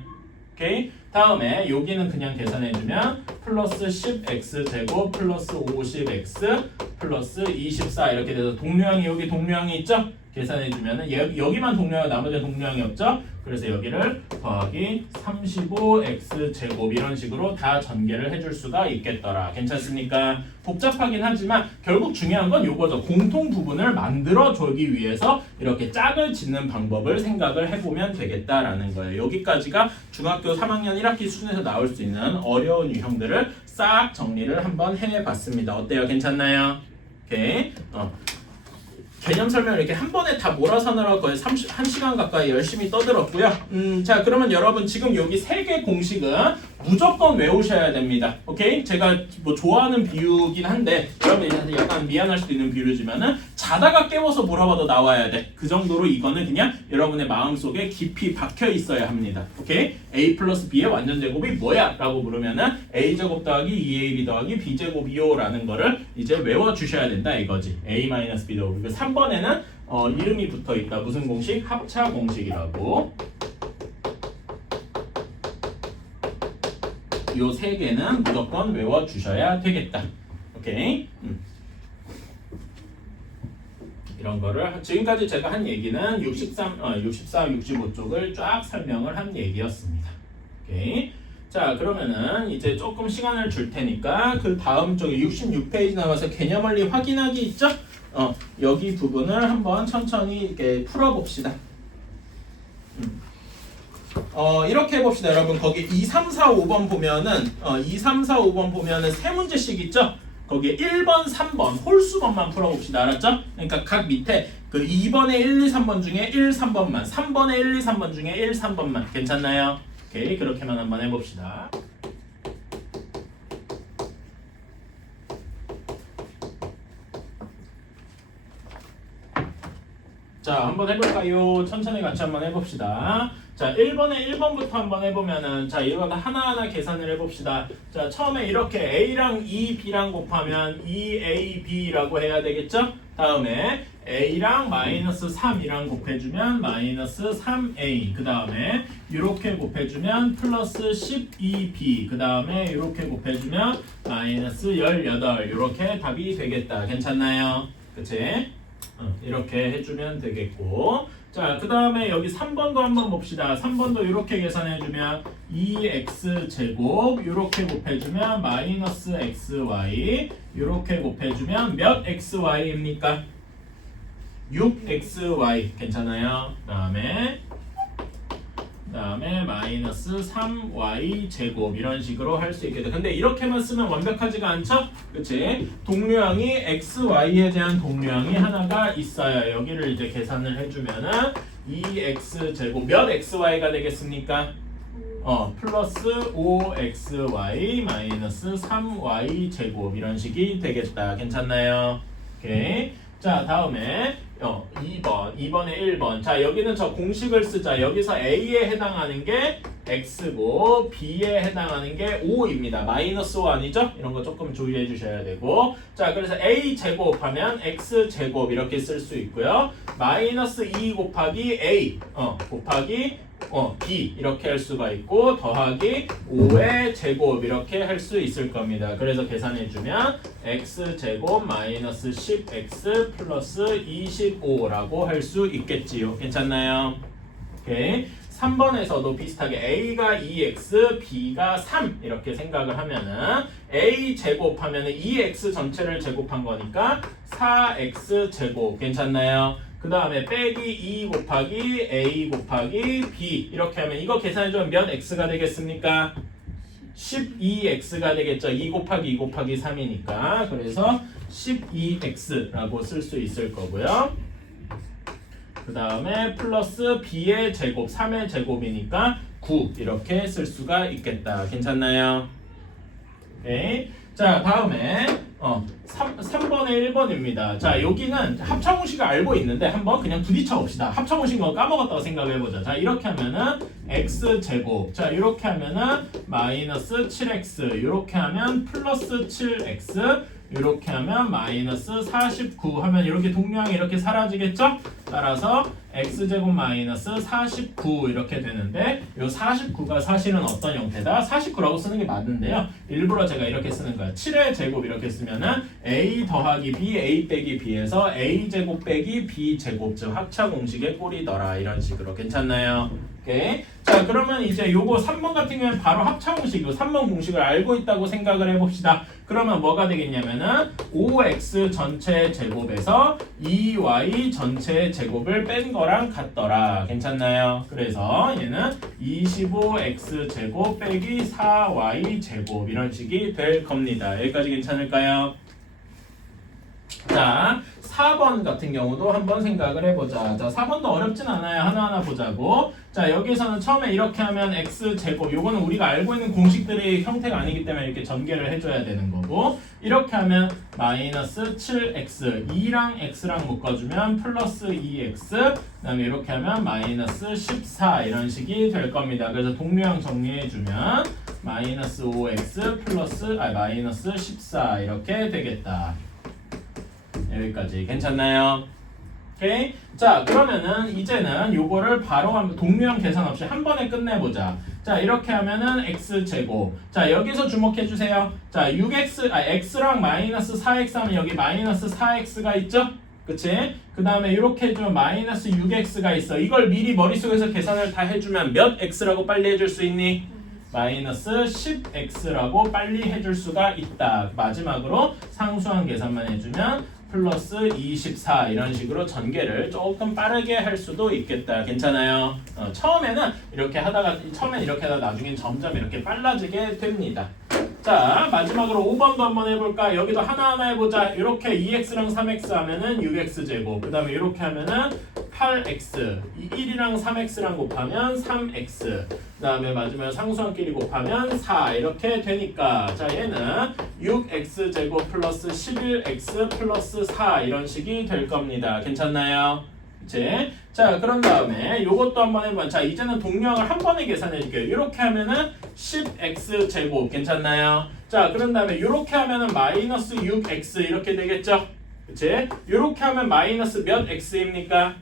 오케이. 다음에 여기는 그냥 계산해주면 플러스 10x 제곱 플러스 50x 플러스 24 이렇게 돼서 동류항이 여기 동류항이 있죠? 계산해주면은 여기만 동류항 나머지는 동류항이 없죠? 그래서 여기를 더하기 35x 제곱 이런 식으로 다 전개를 해줄 수가 있겠더라. 괜찮습니까? 복잡하긴 하지만 결국 중요한 건 요거죠. 공통 부분을 만들어주기 위해서 이렇게 짝을 짓는 방법을 생각을 해보면 되겠다라는 거예요. 여기까지가 중학교 3학년 1학기 수준에서 나올 수 있는 어려운 유형들을 싹 정리를 한번 해봤습니다. 어때요? 괜찮나요? 오케이. 개념 설명을 이렇게 한 번에 다 몰아서 하느라 거의 1시간 가까이 열심히 떠들었고요. 자, 그러면 여러분 지금 여기 3개 공식은 무조건 외우셔야 됩니다. 오케이? 제가 뭐 좋아하는 비유긴 한데 여러분 약간 미안할 수도 있는 비유지만은 자다가 깨워서 물어봐도 나와야 돼. 그 정도로 이거는 그냥 여러분의 마음속에 깊이 박혀 있어야 합니다. 오케이? a 플러스 b의 완전제곱이 뭐야? 라고 물으면은 a제곱 더하기 2ab 더하기 b제곱이요 라는 거를 이제 외워주셔야 된다 이거지. a 마이너스 b 더하기 3번에는 이름이 붙어있다. 무슨 공식? 합차 공식이라고. 요 3개는 무조건 외워주셔야 되겠다. 오케이? 이런 거를 지금까지 제가 한 얘기는 64, 65쪽을 쫙 설명을 한 얘기였습니다. 오케이? 자, 그러면은 이제 조금 시간을 줄 테니까 그 다음 쪽에 66페이지 나와서 개념 원리 확인하기 있죠? 여기 부분을 한번 천천히 이렇게 풀어봅시다. 이렇게 해봅시다. 여러분 거기 2, 3, 4, 5번 보면은 2, 3, 4, 5번 보면은 세 문제씩 있죠? 거기에 1번, 3번 홀수번만 풀어봅시다. 알았죠? 그러니까 각 밑에 그 2번에 1, 2, 3번 중에 1, 3번만 3번에 1, 2, 3번 중에 1, 3번만 괜찮나요? 오케이, 그렇게만 한번 해봅시다. 자, 한번 해볼까요? 천천히 같이 한번 해봅시다. 자, 1번에 1번부터 한번 해보면은 자, 이거 하나하나 계산을 해봅시다. 자, 처음에 이렇게 A랑 2B랑 곱하면 2AB라고 해야 되겠죠? 다음에 A랑 마이너스 3이랑 곱해주면 마이너스 3A 그 다음에 이렇게 곱해주면 플러스 12B 그 다음에 이렇게 곱해주면 마이너스 18 이렇게 답이 되겠다. 괜찮나요? 그치? 이렇게 해주면 되겠고 자, 그 다음에 여기 3번도 한번 봅시다. 3번도 이렇게 계산해주면 2x제곱 이렇게 곱해주면 마이너스 xy 이렇게 곱해주면 몇 xy입니까? 6xy 괜찮아요? 그 다음에 마이너스 3y 제곱 이런 식으로 할 수 있겠다. 근데 이렇게만 쓰면 완벽하지가 않죠? 그치? 동류항이 xy에 대한 동류항이 하나가 있어요. 여기를 이제 계산을 해주면은 2x 제곱 몇 xy가 되겠습니까? 플러스 5xy 마이너스 3y 제곱 이런 식이 되겠다. 괜찮나요? 오케이. 자, 다음에 2번에 1번. 자, 여기는 저 공식을 쓰자. 여기서 A에 해당하는 게 X고 B에 해당하는 게 5입니다. 마이너스 5 아니죠? 이런 거 조금 주의해 주셔야 되고. 자, 그래서 A 제곱하면 X 제곱 이렇게 쓸 수 있고요. 마이너스 2 곱하기 A 곱하기 B 이렇게 할 수가 있고 더하기 5의 제곱 이렇게 할 수 있을 겁니다. 그래서 계산해주면 x제곱 마이너스 10x 플러스 25라고 할 수 있겠지요. 괜찮나요? 오케이. 3번에서도 비슷하게 a가 2x, b가 3 이렇게 생각을 하면은 a 제곱하면은 2x 전체를 제곱한 거니까 4x 제곱 괜찮나요? 그 다음에 빼기 2 곱하기 a 곱하기 b 이렇게 하면 이거 계산해주면 몇 x가 되겠습니까? 12x가 되겠죠. 2 곱하기 2 곱하기 3이니까 그래서 12x라고 쓸 수 있을 거고요. 그 다음에 플러스 b의 제곱, 3의 제곱이니까 9 이렇게 쓸 수가 있겠다. 괜찮나요? 오케이. 자, 다음에 3번에 1번입니다. 자, 여기는 합창공식을 알고 있는데 한번 그냥 부딪혀 봅시다. 합창공식은 까먹었다고 생각해보자. 자, 이렇게 하면은 x제곱. 자, 이렇게 하면은 마이너스 7x. 이렇게 하면 플러스 7x. 이렇게 하면 마이너스 49 하면 이렇게 동류항이 이렇게 사라지겠죠? 따라서 x제곱 마이너스 49 이렇게 되는데 이 49가 사실은 어떤 형태다? 49라고 쓰는 게 맞는데요. 일부러 제가 이렇게 쓰는 거야. 7의 제곱 이렇게 쓰면은 a 더하기 b, a 빼기 b에서 a제곱 빼기 b제곱 즉 합차 공식의 꼴이더라. 이런 식으로 괜찮나요? 오케이. 자, 그러면 이제 요거 3번 같은 경우에는 바로 합차 공식이고 3번 공식을 알고 있다고 생각을 해봅시다. 그러면 뭐가 되겠냐면은 5x 전체 제곱에서 2y 전체 제곱을 뺀 거랑 같더라. 괜찮나요? 그래서 얘는 25x 제곱 빼기 4y 제곱 이런 식이 될 겁니다. 여기까지 괜찮을까요? 자, 4번 같은 경우도 한번 생각을 해보자. 자, 4번도 어렵진 않아요. 하나하나 보자고. 자, 여기서는 처음에 이렇게 하면 x제곱. 요거는 우리가 알고 있는 공식들의 형태가 아니기 때문에 이렇게 전개를 해줘야 되는 거고. 이렇게 하면 마이너스 7x. 2랑 x랑 묶어주면 플러스 2x. 그 다음에 이렇게 하면 마이너스 14 이런 식이 될 겁니다. 그래서 동류항 정리해주면 마이너스 5x 플러스 마이너스 14 이렇게 되겠다. 여기까지 괜찮나요? 오케이. 자, 그러면은 이제는 요거를 바로 동류항 계산 없이 한 번에 끝내보자. 자, 이렇게 하면은 x제곱. 자, 여기서 주목해 주세요. 자, x랑 마이너스 4x 하면 여기 마이너스 4x가 있죠? 그치? 그 다음에 이렇게 해주면 마이너스 6x가 있어. 이걸 미리 머릿속에서 계산을 다 해주면 몇 x라고 빨리 해줄 수 있니? 마이너스 10x라고 빨리 해줄 수가 있다. 마지막으로 상수항 계산만 해주면 플러스 24 이런 식으로 전개를 조금 빠르게 할 수도 있겠다. 괜찮아요? 처음에는 이렇게 하다가 나중엔 점점 이렇게 빨라지게 됩니다. 자, 마지막으로 5번도 한번 해볼까? 여기도 하나하나 해보자. 이렇게 2x랑 3x 하면은 6x 제곱. 그 다음에 이렇게 하면은 8x. 1이랑 3x랑 곱하면 3x. 그 다음에 마지막에 상수항끼리 곱하면 4 이렇게 되니까 자, 얘는 6x 제곱 플러스 11x 플러스 4 이런 식이 될 겁니다. 괜찮나요? 그치? 자, 그런 다음에 요것도 한번 해봐. 자, 이제는 동류항을 한 번에 계산해 줄게요. 이렇게 하면은 10x 제곱 괜찮나요? 자, 그런 다음에 이렇게 하면은 마이너스 6x 이렇게 되겠죠? 그치? 이렇게 하면 마이너스 몇 x입니까?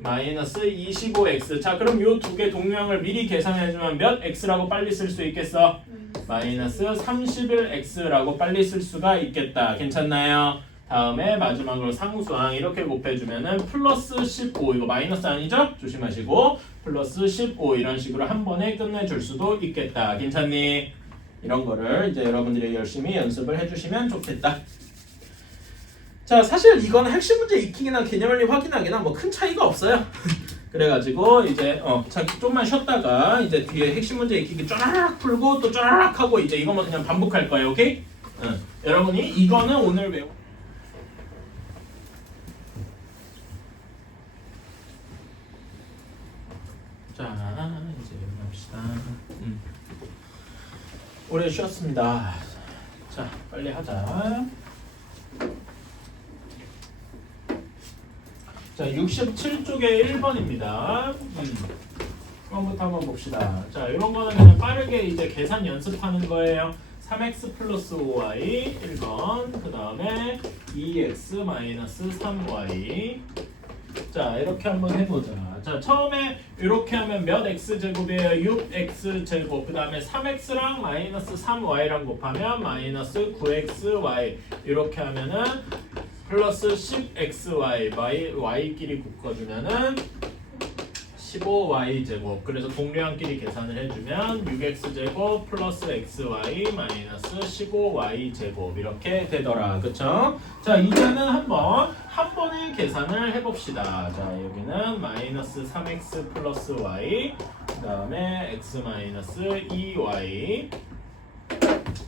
마이너스 25x. 자, 그럼 요 두 개 동류항을 미리 계산해주면 몇 x라고 빨리 쓸 수 있겠어? 마이너스 31x라고 빨리 쓸 수가 있겠다. 괜찮나요? 다음에 마지막으로 상수항 이렇게 곱해주면은 플러스 15. 이거 마이너스 아니죠? 조심하시고 플러스 15 이런 식으로 한 번에 끝내줄 수도 있겠다. 괜찮니? 이런 거를 이제 여러분들이 열심히 연습을 해주시면 좋겠다. 자, 사실 이거는 핵심 문제 익히기나 개념원리 확인하기나 뭐 큰 차이가 없어요. 그래가지고 이제 좀만 쉬었다가 이제 뒤에 핵심 문제 익히기 쫙 풀고 또 쫙 하고 이제 이것만 그냥 반복할 거예요. 오케이? 여러분이 이거는 오늘 외우. 자, 이제 합시다. 오래 쉬었습니다. 자, 빨리 하자. 자, 67쪽에 1번입니다. 이번부터 한번 봅시다. 자, 이런 거는 그냥 빠르게 이제 계산 연습하는 거예요. 3x 플러스 5y 1번, 그 다음에 2x 마이너스 3y. 자, 이렇게 한번 해보자. 자, 처음에 이렇게 하면 몇 x제곱이에요? 6x제곱. 그 다음에 3x랑 마이너스 3y랑 곱하면 마이너스 9xy. 이렇게 하면은 플러스 10xy. y끼리 묶어주면은 15y 제곱. 그래서 동류항끼리 계산을 해주면 6x 제곱 플러스 xy 마이너스 15y 제곱 이렇게 되더라. 그쵸? 자, 이제는 한 번에 계산을 해봅시다. 자, 여기는 마이너스 3x 플러스 y, 그 다음에 x 마이너스 2y.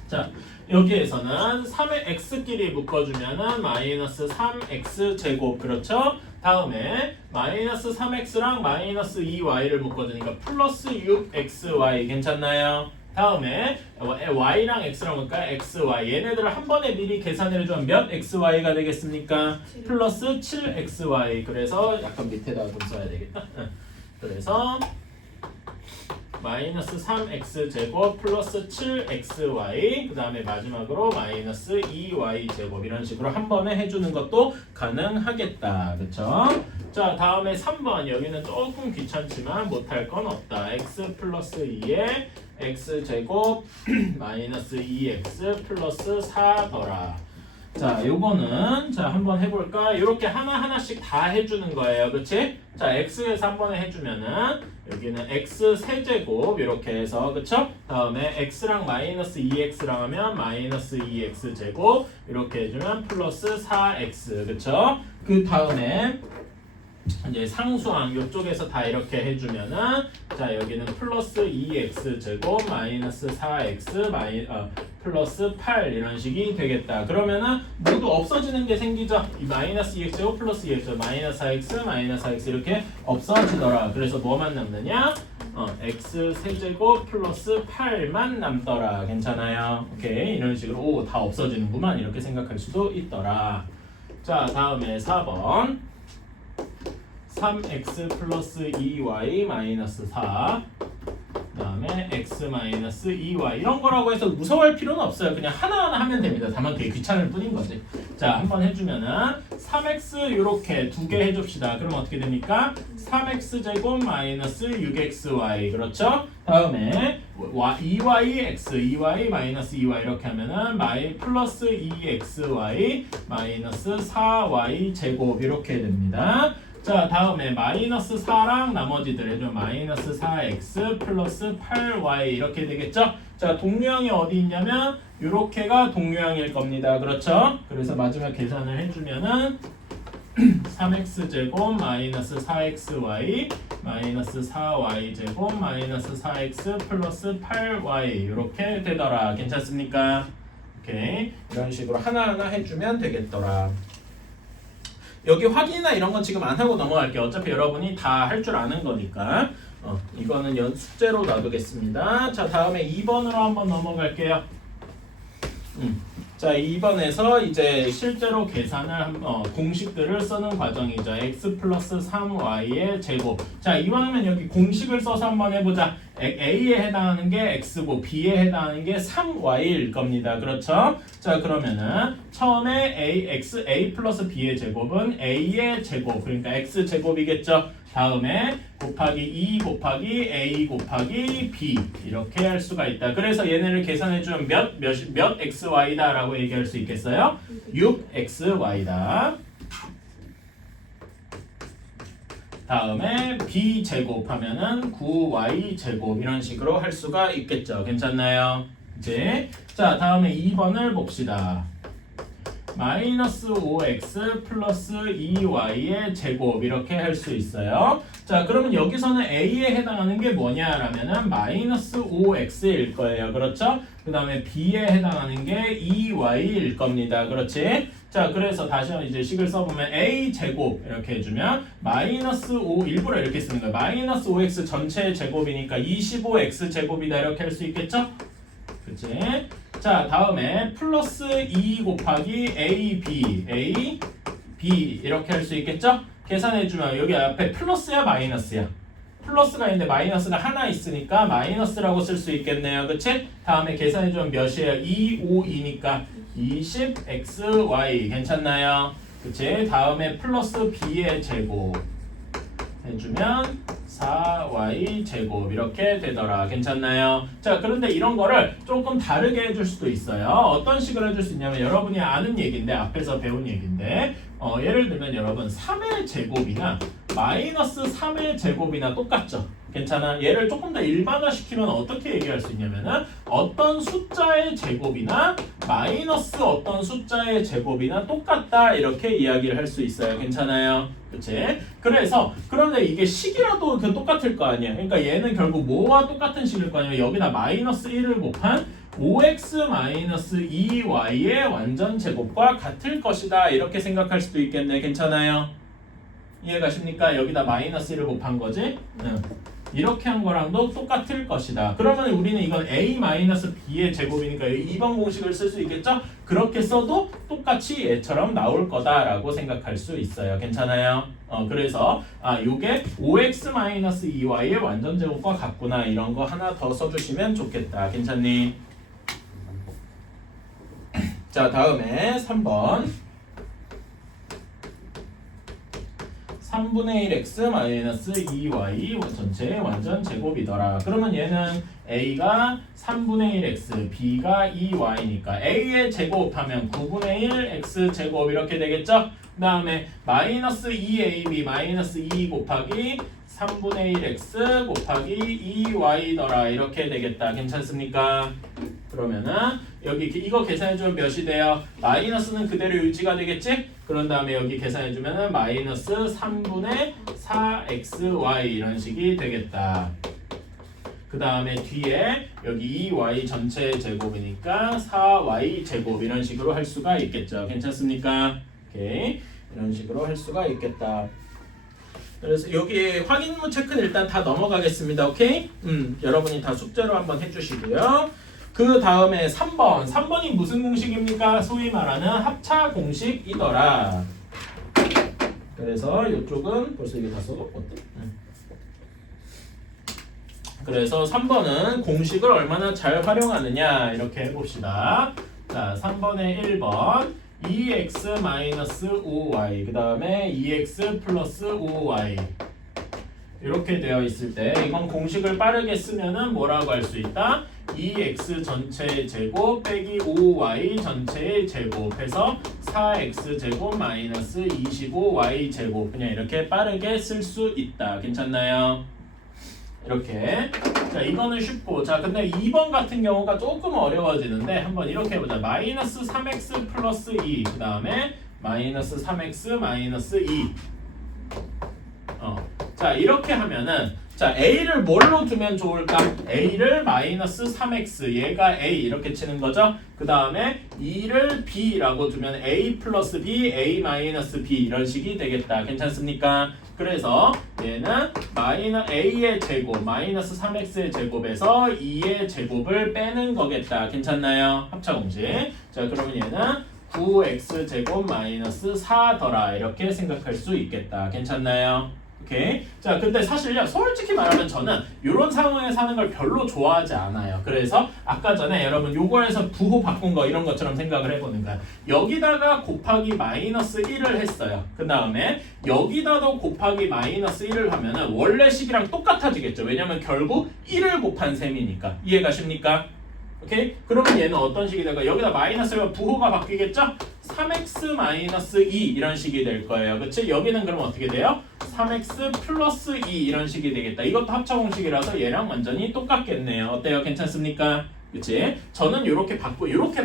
자, 여기에서는 3의 x끼리 묶어주면은 마이너스 3x 제곱. 그렇죠? 다음에 마이너스 3x랑 마이너스 2y를 묶어주니까 플러스 6xy. 괜찮나요? 다음에 y랑 x랑 묶을까? xy. 얘네들을 한 번에 미리 계산을 해주면 몇 xy가 되겠습니까? 플러스 7xy. 그래서 약간 밑에다가 좀 써야 되겠다. 그래서 마이너스 3x 제곱 플러스 7xy, 그 다음에 마지막으로 마이너스 2y 제곱. 이런 식으로 한 번에 해주는 것도 가능하겠다. 그쵸? 자, 다음에 3번. 여기는 조금 귀찮지만 못할 건 없다. x 플러스 2에 x 제곱 마이너스 2x 플러스 4더라. 자, 요거는 자 한번 해볼까? 이렇게 하나하나씩 다 해주는 거예요. 그치? 자, x에서 한 번에 해주면은 여기는 x 세제곱 이렇게 해서, 그쵸? 다음에 x랑 마이너스 2x랑 하면 마이너스 2x 제곱 이렇게 해주면 플러스 4x. 그쵸? 그 다음에 이제 상수항 이쪽에서 다 이렇게 해주면은 자, 여기는 플러스 2x 제곱 마이너스 4x 플러스 8 이런 식이 되겠다. 그러면은 모두 없어지는 게 생기죠. 이 마이너스 2x 제곱 플러스 2x 마이너스 4x 마이너스 4x 이렇게 없어지더라. 그래서 뭐만 남느냐? x 세제곱 플러스 8만 남더라. 괜찮아요? 오케이. 이런 식으로 오, 다 없어지는구만 이렇게 생각할 수도 있더라. 자, 다음에 4번 3x 플러스 2y 마이너스 4, 그 다음에 x 마이너스 2y 이런 거라고 해서 무서워할 필요는 없어요. 그냥 하나하나 하면 됩니다. 다만 그게 귀찮을 뿐인 거지. 자, 한번 해주면은 3x 이렇게 두 개 해줍시다. 그럼 어떻게 됩니까? 3x 제곱 마이너스 6xy. 그렇죠? 다음에 2yx 2y 마이너스 2y 이렇게 하면은 플러스 2xy 마이너스 4y 제곱 이렇게 됩니다. 자, 다음에 마이너스 4랑 나머지들 해주면 마이너스 4x 플러스 8y 이렇게 되겠죠? 자, 동류항이 어디 있냐면 요렇게가 동류항일 겁니다. 그렇죠? 그래서 마지막 계산을 해주면은 3x 제곱 마이너스 4xy 마이너스 4y 제곱 마이너스 4x 플러스 8y 이렇게 되더라. 괜찮습니까? 오케이. 이런 식으로 하나하나 해주면 되겠더라. 여기 확인이나 이런 건 지금 안 하고 넘어갈게요. 어차피 여러분이 다 할 줄 아는 거니까. 이거는 숙제로 놔두겠습니다. 자, 다음에 2번으로 한번 넘어갈게요. 자, 2번에서 이제 실제로 계산을 공식들을 쓰는 과정이죠. x 플러스 3y의 제곱. 자, 이왕이면 여기 공식을 써서 한번 해보자. a에 해당하는 게 x고 b에 해당하는 게 3y일 겁니다. 그렇죠? 자, 그러면은 처음에 a 플러스 b의 제곱은 a의 제곱, 그러니까 x 제곱이겠죠. 다음에 곱하기 2 곱하기 a 곱하기 b 이렇게 할 수가 있다. 그래서 얘네를 계산해주면 몇 xy다 라고 얘기할 수 있겠어요? 6xy다. 다음에 b 제곱하면은 9y 제곱 이런 식으로 할 수가 있겠죠. 괜찮나요? 이제 자, 다음에 2번을 봅시다. 마이너스 5x 플러스 2y의 제곱 이렇게 할 수 있어요. 자, 그러면 여기서는 a에 해당하는 게 뭐냐라면은 마이너스 5x일 거예요. 그렇죠? 그 다음에 b에 해당하는 게 2y일 겁니다. 그렇지? 자, 그래서 다시 이제 식을 써보면 a 제곱 이렇게 해주면 마이너스 5 일부러 이렇게 쓰는 거예요. 마이너스 5x 전체의 제곱이니까 25x 제곱이다 이렇게 할 수 있겠죠? 그치? 자, 다음에 플러스 2 곱하기 a, b 이렇게 할 수 있겠죠? 계산해주면 여기 앞에 플러스야 마이너스야? 플러스가 있는데 마이너스가 하나 있으니까 마이너스라고 쓸 수 있겠네요. 그치? 다음에 계산해주면 몇이에요? 2, 5, 2니까 20xy 괜찮나요? 그치? 다음에 플러스 b의 제곱 해주면 4y 제곱 이렇게 되더라. 괜찮나요? 자, 그런데 이런 거를 조금 다르게 해줄 수도 있어요. 어떤 식으로 해줄 수 있냐면 여러분이 아는 얘기인데 앞에서 배운 얘기인데 예를 들면 여러분 3의 제곱이나 마이너스 3의 제곱이나 똑같죠. 괜찮아? 얘를 조금 더 일반화시키면 어떻게 얘기할 수 있냐면은 어떤 숫자의 제곱이나 마이너스 어떤 숫자의 제곱이나 똑같다 이렇게 이야기를 할 수 있어요. 괜찮아요? 그치? 그래서 그런데 이게 식이라도 그 똑같을 거 아니야. 그러니까 얘는 결국 뭐와 똑같은 식일 거 아니야. 여기다 마이너스 1을 곱한 5x-2y의 완전 제곱과 같을 것이다 이렇게 생각할 수도 있겠네. 괜찮아요? 이해가십니까? 여기다 마이너스 1을 곱한 거지? 응. 이렇게 한 거랑도 똑같을 것이다. 그러면 우리는 이건 a-b의 제곱이니까 2번 공식을 쓸 수 있겠죠? 그렇게 써도 똑같이 얘처럼 나올 거다라고 생각할 수 있어요. 괜찮아요? 그래서 요게 5x-2y의 완전 제곱과 같구나. 이런 거 하나 더 써주시면 좋겠다. 괜찮니? 자, 다음에 3번 3분의 1x-2y 전체의 완전 제곱이더라. 그러면 얘는 a가 3분의 1x, b가 2y니까 a의 제곱하면 9분의 1 x제곱 이렇게 되겠죠? 그 다음에 마이너스 2ab 마이너스 2 곱하기 3분의 1x 곱하기 2y더라 이렇게 되겠다. 괜찮습니까? 그러면은 여기 이거 계산해주면 몇이 돼요? 마이너스는 그대로 유지가 되겠지? 그런 다음에 여기 계산해주면은 마이너스 3분의 4xy 이런 식이 되겠다. 그 다음에 뒤에 여기 2y 전체 제곱이니까 4y 제곱 이런 식으로 할 수가 있겠죠. 괜찮습니까? 오케이. 이런 식으로 할 수가 있겠다. 그래서 여기 확인문 체크는 일단 다 넘어가겠습니다. 오케이? 여러분이 다 숙제로 한번 해주시고요. 그 다음에 3번. 3번이 무슨 공식입니까? 소위 말하는 합차 공식이더라. 그래서 이쪽은 벌써 이게 다 써뒀거든. 그래서 3번은 공식을 얼마나 잘 활용하느냐 이렇게 해봅시다. 자, 3번에 1번 2x-5y 그 다음에 2x 플러스 5y 이렇게 되어 있을 때 이건 공식을 빠르게 쓰면은 뭐라고 할 수 있다? 2x 전체의 제곱 빼기 5y 전체의 제곱 해서 4x 제곱 마이너스 25y 제곱 그냥 이렇게 빠르게 쓸 수 있다. 괜찮나요? 이렇게. 자, 이거는 쉽고. 자, 근데 2번 같은 경우가 조금 어려워지는데 한번 이렇게 해보자. 마이너스 3x 플러스 2 그 다음에 마이너스 3x 마이너스 2 자, 이렇게 하면은 자, a를 뭘로 두면 좋을까? a를 마이너스 3x 얘가 a 이렇게 치는 거죠. 그 다음에 2를 b라고 두면 a 플러스 b, a 마이너스 b 이런 식이 되겠다. 괜찮습니까? 그래서 얘는 a의 제곱 마이너스 3x의 제곱에서 2의 제곱을 빼는 거겠다. 괜찮나요? 합차 공식. 자, 그러면 얘는 9x 제곱 마이너스 4더라 이렇게 생각할 수 있겠다. 괜찮나요? 오케이. 자, 근데 사실요, 솔직히 말하면 저는 이런 상황에 사는 걸 별로 좋아하지 않아요. 그래서 아까 전에 여러분 요거에서 부호 바꾼 거 이런 것처럼 생각을 해보는 거야. 여기다가 곱하기 마이너스 1을 했어요. 그 다음에 여기다도 곱하기 마이너스 1을 하면은 원래 식이랑 똑같아지겠죠. 왜냐면 결국 1을 곱한 셈이니까. 이해가십니까? 오케이? 그러면 얘는 어떤 식이 될까? 여기다 마이너스가 부호가 바뀌겠죠? 3x-2 이런 식이 될 거예요. 그치? 여기는 그럼 어떻게 돼요? 3x 플러스 2 이런 식이 되겠다. 이것도 합차 공식이라서 얘랑 완전히 똑같겠네요. 어때요? 괜찮습니까? 그치? 저는 이렇게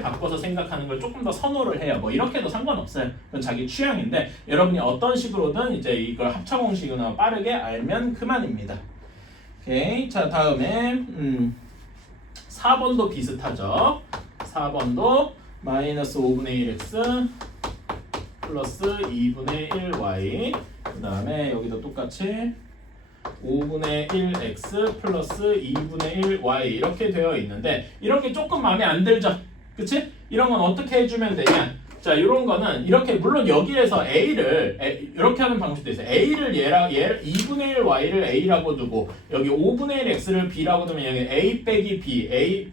바꿔서 생각하는 걸 조금 더 선호를 해요. 뭐 이렇게 해도 상관없어요. 그건 자기 취향인데 여러분이 어떤 식으로든 이제 이걸 합차 공식이나 빠르게 알면 그만입니다. 오케이. 자, 다음에 4번도 비슷하죠. 4번도 마이너스 5분의 1x 플러스 2분의 1y 그 다음에 여기도 똑같이 5분의 1x 플러스 2분의 1y 이렇게 되어 있는데 이런 게 조금 마음에 안 들죠? 그치? 이런 건 어떻게 해주면 되냐? 자, 이런 거는 이렇게 물론 여기에서 a를 이렇게 하는 방식도 있어요. a를 얘 2분의 1 y를 a라고 두고 여기 5분의 1 x를 b라고 두면 여기 a 빼기 b a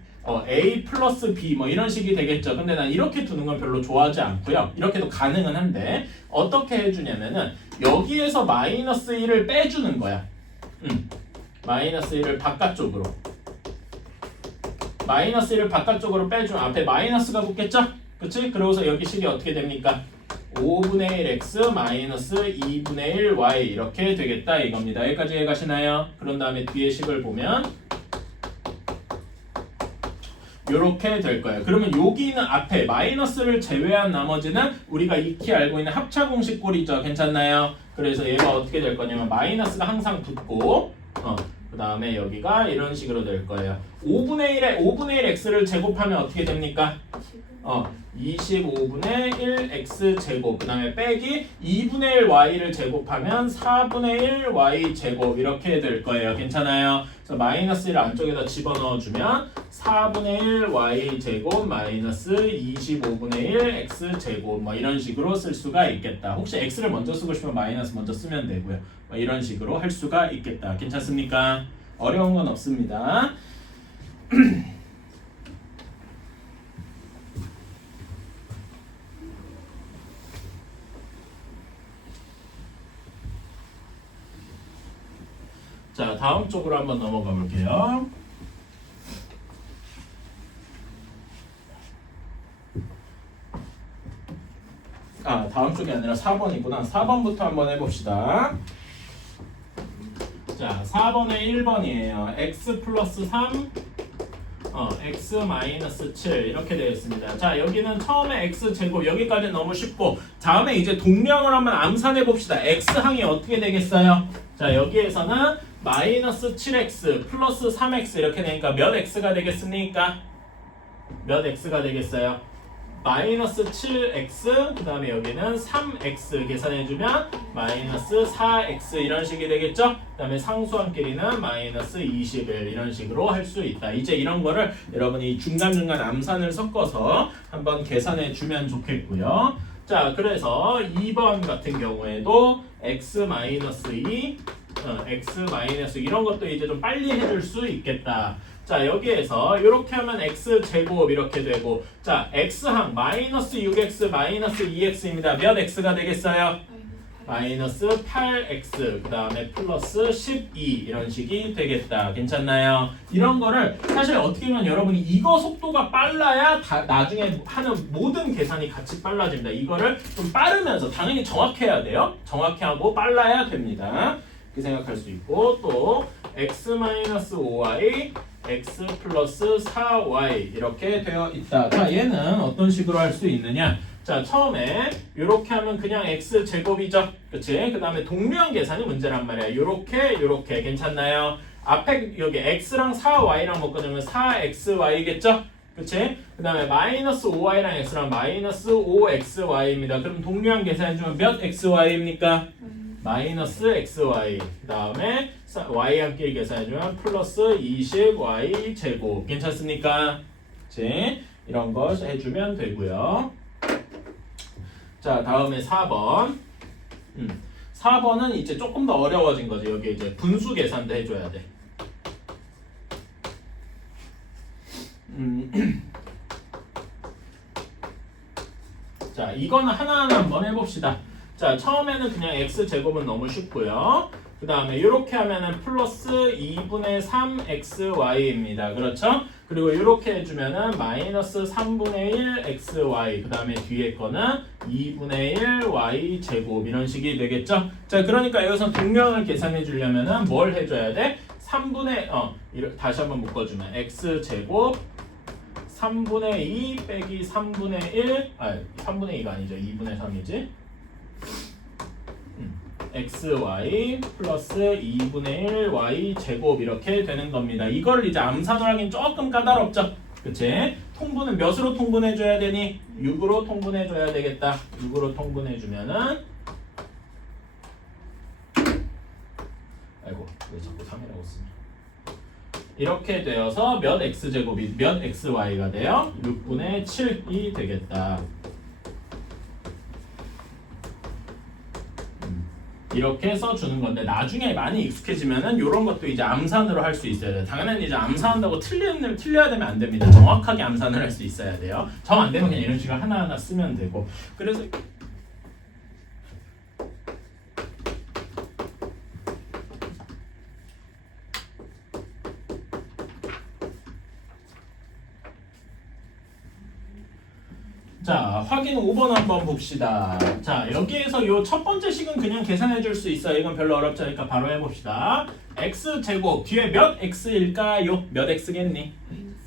플러스 b 뭐 이런 식이 되겠죠. 근데 난 이렇게 두는 건 별로 좋아하지 않고요. 이렇게도 가능은 한데 어떻게 해주냐면은 여기에서 마이너스 1을 빼주는 거야. 마이너스 1을 바깥쪽으로 빼주면 앞에 마이너스가 붙겠죠? 그치? 그러고서 여기 식이 어떻게 됩니까? 5분의 1x 마이너스 2분의 1y 이렇게 되겠다 이겁니다. 여기까지 이해가시나요? 그런 다음에 뒤에 식을 보면 이렇게 될 거예요. 그러면 여기는 앞에 마이너스를 제외한 나머지는 우리가 익히 알고 있는 합차 공식 꼴이죠. 괜찮나요? 그래서 얘가 어떻게 될 거냐면 마이너스가 항상 붙고 그 다음에 여기가 이런 식으로 될 거예요. 5분의 1 x를 제곱하면 어떻게 됩니까? 25분의 1 x 제곱 그 다음에 빼기 2분의 1 y를 제곱하면 4분의 1 y 제곱 이렇게 될 거예요. 괜찮아요? 그래서 마이너스 1을 안쪽에다 집어넣어주면 4분의 1 y 제곱 마이너스 25분의 1 x 제곱 뭐 이런 식으로 쓸 수가 있겠다. 혹시 x를 먼저 쓰고 싶으면 마이너스 먼저 쓰면 되고요. 뭐 이런 식으로 할 수가 있겠다. 괜찮습니까? 어려운 건 없습니다. 자, 다음 쪽으로 한번 넘어가 볼게요. 다음 쪽이 아니라 4번이구나. 4번부터 한번 해봅시다. 자, 4번에 1번이에요. x 플러스 3, x 마이너스 7 이렇게 되어 있습니다. 자, 여기는 처음에 x 제곱 여기까지 너무 쉽고 다음에 이제 동량을 한번 암산해 봅시다. x항이 어떻게 되겠어요? 자, 여기에서는 마이너스 7x 플러스 3x 이렇게 되니까 몇 x가 되겠습니까? 몇 x가 되겠어요? 마이너스 7x 그 다음에 여기는 3x 계산해주면 마이너스 4x 이런 식이 되겠죠? 그 다음에 상수함 길이는 마이너스 21 이런 식으로 할 수 있다. 이제 이런 거를 여러분이 중간중간 암산을 섞어서 한번 계산해주면 좋겠고요. 자, 그래서 2번 같은 경우에도 x-2 x- 이런 것도 이제 좀 빨리 해줄 수 있겠다. 자, 여기에서 이렇게 하면 x 제곱 이렇게 되고 자, x항 마이너스 6x 마이너스 2x입니다. 몇 x가 되겠어요? 마이너스 8x 그 다음에 플러스 12 이런 식이 되겠다. 괜찮나요? 이런 거를 사실 어떻게 보면 여러분이 이거 속도가 빨라야 나중에 하는 모든 계산이 같이 빨라집니다. 이거를 좀 빠르면서 당연히 정확해야 돼요. 정확히 하고 빨라야 됩니다. 이렇게 생각할 수 있고 또 x-5y x 플러스 4y 이렇게 되어 있다. 자, 얘는 어떤 식으로 할 수 있느냐? 자, 처음에 이렇게 하면 그냥 x 제곱이죠. 그치? 그 다음에 동류한 계산이 문제란 말이야. 요렇게 괜찮나요? 앞에 여기 x랑 4y랑 묶어주면 4xy겠죠? 그치? 그 다음에 마이너스 5y랑 x랑 마이너스 5xy입니다. 그럼 동류한 계산해주면 몇 xy입니까? 마이너스 xy 그 다음에 y 함께 계산해주면 플러스 20y 제곱 괜찮습니까? 그치? 이런 거 해주면 되고요. 자, 다음에 4번 4번은 이제 조금 더 어려워진 거지. 여기 이제 분수 계산도 해줘야 돼. 자, 이거는 하나하나 한번 해봅시다. 자, 처음에는 그냥 x제곱은 너무 쉽고요. 그 다음에 이렇게 하면은 플러스 2분의 3xy입니다. 그렇죠? 그리고 이렇게 해주면은 마이너스 3분의 1 xy 그 다음에 뒤에 거는 2분의 1 y 제곱 이런 식이 되겠죠? 자, 그러니까 여기서 동량을 계산해 주려면은 뭘 해줘야 돼? 3분의 다시 한번 묶어주면 x제곱 3분의 2 빼기 3분의 1 3분의 2가 아니죠. 2분의 3이지. xy 플러스 2분의 1 y 제곱 이렇게 되는 겁니다. 이걸 이제 암산을 하긴 조금 까다롭죠. 그치? 통분은 몇으로 통분해줘야 되니? 6으로 통분해줘야 되겠다. 6으로 통분해주면은 아이고 왜 자꾸 3이라고 쓰냐. 이렇게 되어서 몇 x제곱이 몇 xy가 돼요? 6분의 7이 되겠다. 이렇게 써주는 건데 나중에 많이 익숙해지면은 이런 것도 이제 암산으로 할 수 있어야 돼요. 당연히 이제 암산한다고 틀려야 되면 안 됩니다. 정확하게 암산을 할 수 있어야 돼요. 정 안 되면 그냥 이런 식으로 하나하나 쓰면 되고. 그래서 자, 확인 5번 한번 봅시다. 자, 여기에서 요 첫 번째 식은 그냥 계산해 줄 수 있어요. 이건 별로 어렵지 않으니까 바로 해봅시다. x제곱 뒤에 몇 x일까요? 몇 x겠니?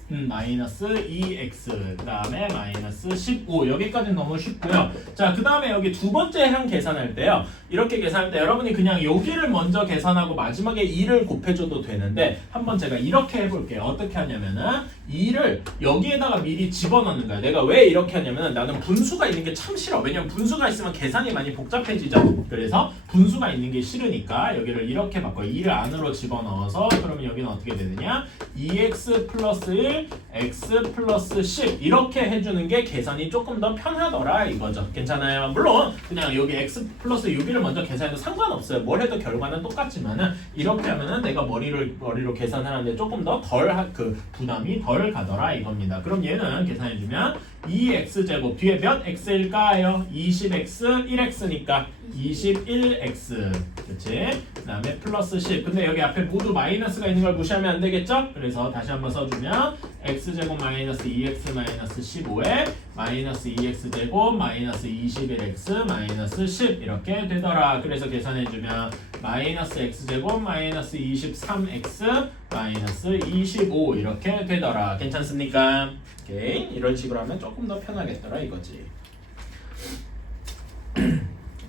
마이너스 2x 그 다음에 마이너스 15 여기까지는 너무 쉽고요. 자, 그 다음에 여기 두 번째 항 계산할 때요. 이렇게 계산할 때 여러분이 그냥 여기를 먼저 계산하고 마지막에 2를 곱해줘도 되는데 한번 제가 이렇게 해볼게요. 어떻게 하냐면은 2를 여기에다가 미리 집어넣는 거야. 내가 왜 이렇게 하냐면은 나는 분수가 있는 게 참 싫어. 왜냐면 분수가 있으면 계산이 많이 복잡해지죠. 그래서 분수가 있는 게 싫으니까 여기를 이렇게 바꿔요. 2를 안으로 집어넣어서 그러면 여기는 어떻게 되느냐? 2x 플러스 1 x 플러스 10 이렇게 해주는 게 계산이 조금 더 편하더라 이거죠. 괜찮아요? 물론 그냥 여기 x 플러스 6을 먼저 계산해도 상관없어요. 뭘 해도 결과는 똑같지만은 이렇게 하면은 내가 머리로 계산하는데 조금 더 덜 그 부담이 덜 가더라 이겁니다. 그럼 얘는 계산해주면 2x제곱 뒤에 몇 x일까요? 20x 1x니까 21x 그치? 그 다음에 플러스 10 근데 여기 앞에 모두 마이너스가 있는 걸 무시하면 안 되겠죠? 그래서 다시 한번 써주면 x제곱 마이너스 2x 마이너스 15에 마이너스 2x제곱 마이너스 21x 마이너스 10 이렇게 되더라. 그래서 계산해주면 마이너스 x제곱 마이너스 23x 마이너스 25 이렇게 되더라. 괜찮습니까? 오케이. 이런 식으로 하면 조금 더 편하겠더라 이거지.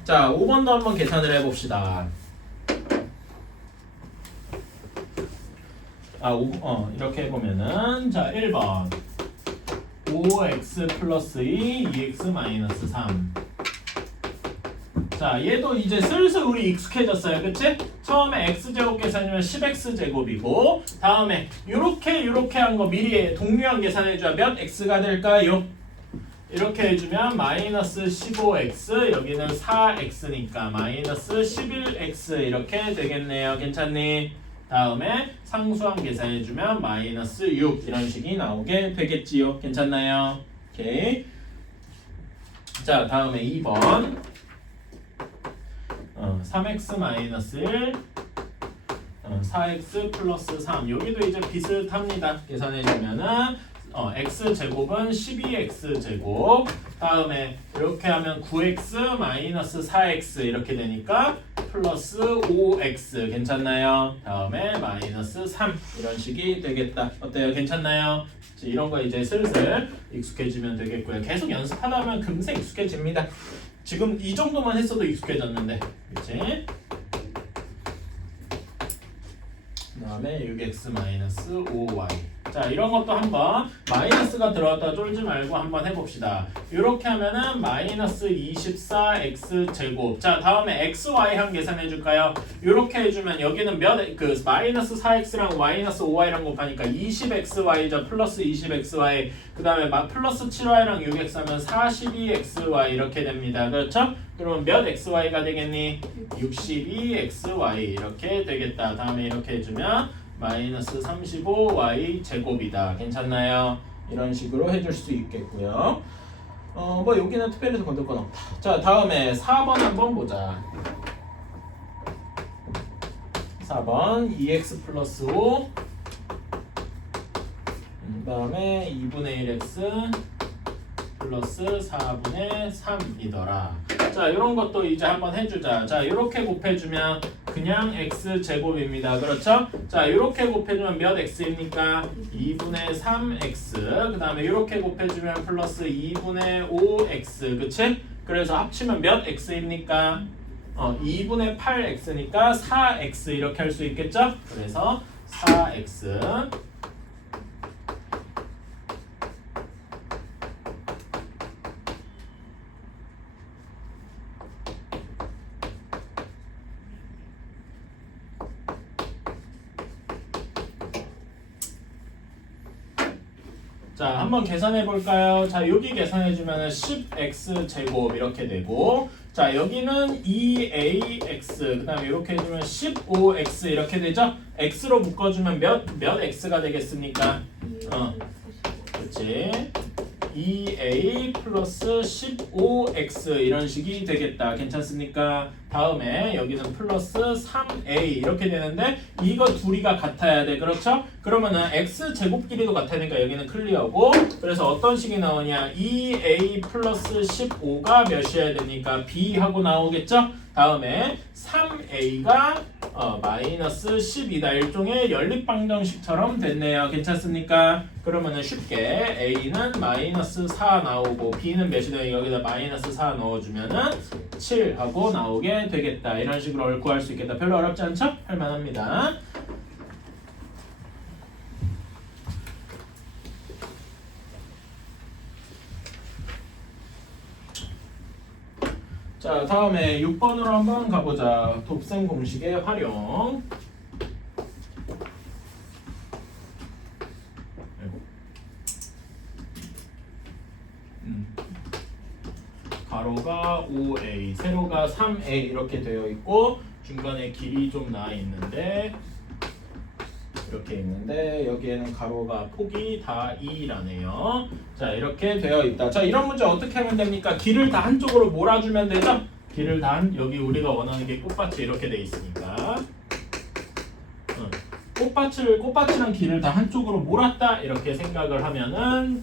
자, 5번도 한번 계산을 해봅시다. 이렇게 해보면은 자 1번 5x 플러스 2 2x 마이너스 3 자, 얘도 이제 슬슬 우리 익숙해졌어요. 그치? 처음에 x제곱 계산이면 10x제곱이고 다음에 요렇게 한 거 미리 동류한 계산해줘야 몇 x가 될까요? 이렇게 해주면 마이너스 15x 여기는 4x니까 마이너스 11x 이렇게 되겠네요. 괜찮니? 다음에 상수항 계산해주면 마이너스 6 이런 식이 나오게 되겠지요. 괜찮나요? 오케이. 자, 다음에 2번 3x 마이너스 1 4x 플러스 3 여기도 이제 비슷합니다. 계산해주면은 x제곱은 12x제곱 다음에 이렇게 하면 9x 마이너스 4x 이렇게 되니까 플러스 5x 괜찮나요? 다음에 마이너스 3 이런 식이 되겠다. 어때요? 괜찮나요? 이런 거 이제 슬슬 익숙해지면 되겠고요. 계속 연습하다 보면 금세 익숙해집니다. 지금 이 정도만 했어도 익숙해졌는데 그치? 그 다음에 6x 마이너스 5y 자, 이런 것도 한번 마이너스가 들어왔다 쫄지 말고 한번 해봅시다. 이렇게 하면은 마이너스 24x 제곱 자, 다음에 xy 한 계산해줄까요? 이렇게 해주면 여기는 그 마이너스 4x랑 마이너스 5y랑 곱하니까 20xy죠. 플러스 20xy 그 다음에 플러스 7y랑 6x 하면 42xy 이렇게 됩니다. 그렇죠? 그러면 몇 xy가 되겠니? 62xy 이렇게 되겠다. 다음에 이렇게 해주면 마이너스 35y 제곱이다. 괜찮나요? 이런 식으로 해줄 수 있겠고요. 뭐 여기는 특별히 더 건들 건 없다. 자, 다음에 4번 한번 보자. 4번 2x 플러스 5 그 다음에 2분의 1x 플러스 4분의 3이더라. 자, 이런 것도 이제 한번 해주자. 자, 이렇게 곱해주면 그냥 x제곱입니다. 그렇죠? 자, 이렇게 곱해주면 몇 x입니까? 2분의 3x 그 다음에 이렇게 곱해주면 플러스 2분의 5x 그치? 그래서 합치면 몇 x입니까? 2분의 8x니까 4x 이렇게 할 수 있겠죠? 그래서 4x 자, 한번 계산해 볼까요? 자, 여기 계산해 주면은 10x 제곱 이렇게 되고 자, 여기는 2ax 그다음에 이렇게 해 주면 15x 이렇게 되죠? x로 묶어 주면 몇 x가 되겠습니까? 그렇지. 2a 플러스 15x 이런 식이 되겠다. 괜찮습니까? 다음에 여기는 플러스 3a 이렇게 되는데 이거 둘이가 같아야 돼. 그렇죠? 그러면은 x 제곱 길이도 같아야 되니까 여기는 클리어고, 그래서 어떤 식이 나오냐, 2a 플러스 15가 몇이어야 되니까 b 하고 나오겠죠? 다음에 3a가 마이너스 10이다. 일종의 연립방정식처럼 됐네요. 괜찮습니까? 그러면은 쉽게 a는 마이너스 4 나오고 b는 몇이 되니까 여기다 마이너스 4 넣어주면은 7 하고 나오게 되겠다. 이런 식으로 구할 수 있겠다. 별로 어렵지 않죠? 할만합니다. 자, 다음에 6번으로 한번 가보자. 곱셈 공식의 활용. 가로가 5a, 세로가 3a 이렇게 되어 있고 중간에 길이 좀 나 있는데 이렇게 있는데 여기에는 가로가 폭이 다 2라네요. 자, 이렇게 되어 있다. 자, 이런 문제 어떻게 하면 됩니까? 길을 다 한쪽으로 몰아주면 되죠? 길을 다 여기 우리가 원하는 게 꽃밭이 이렇게 돼 있으니까 꽃밭이랑 길을 다 한쪽으로 몰았다 이렇게 생각을 하면은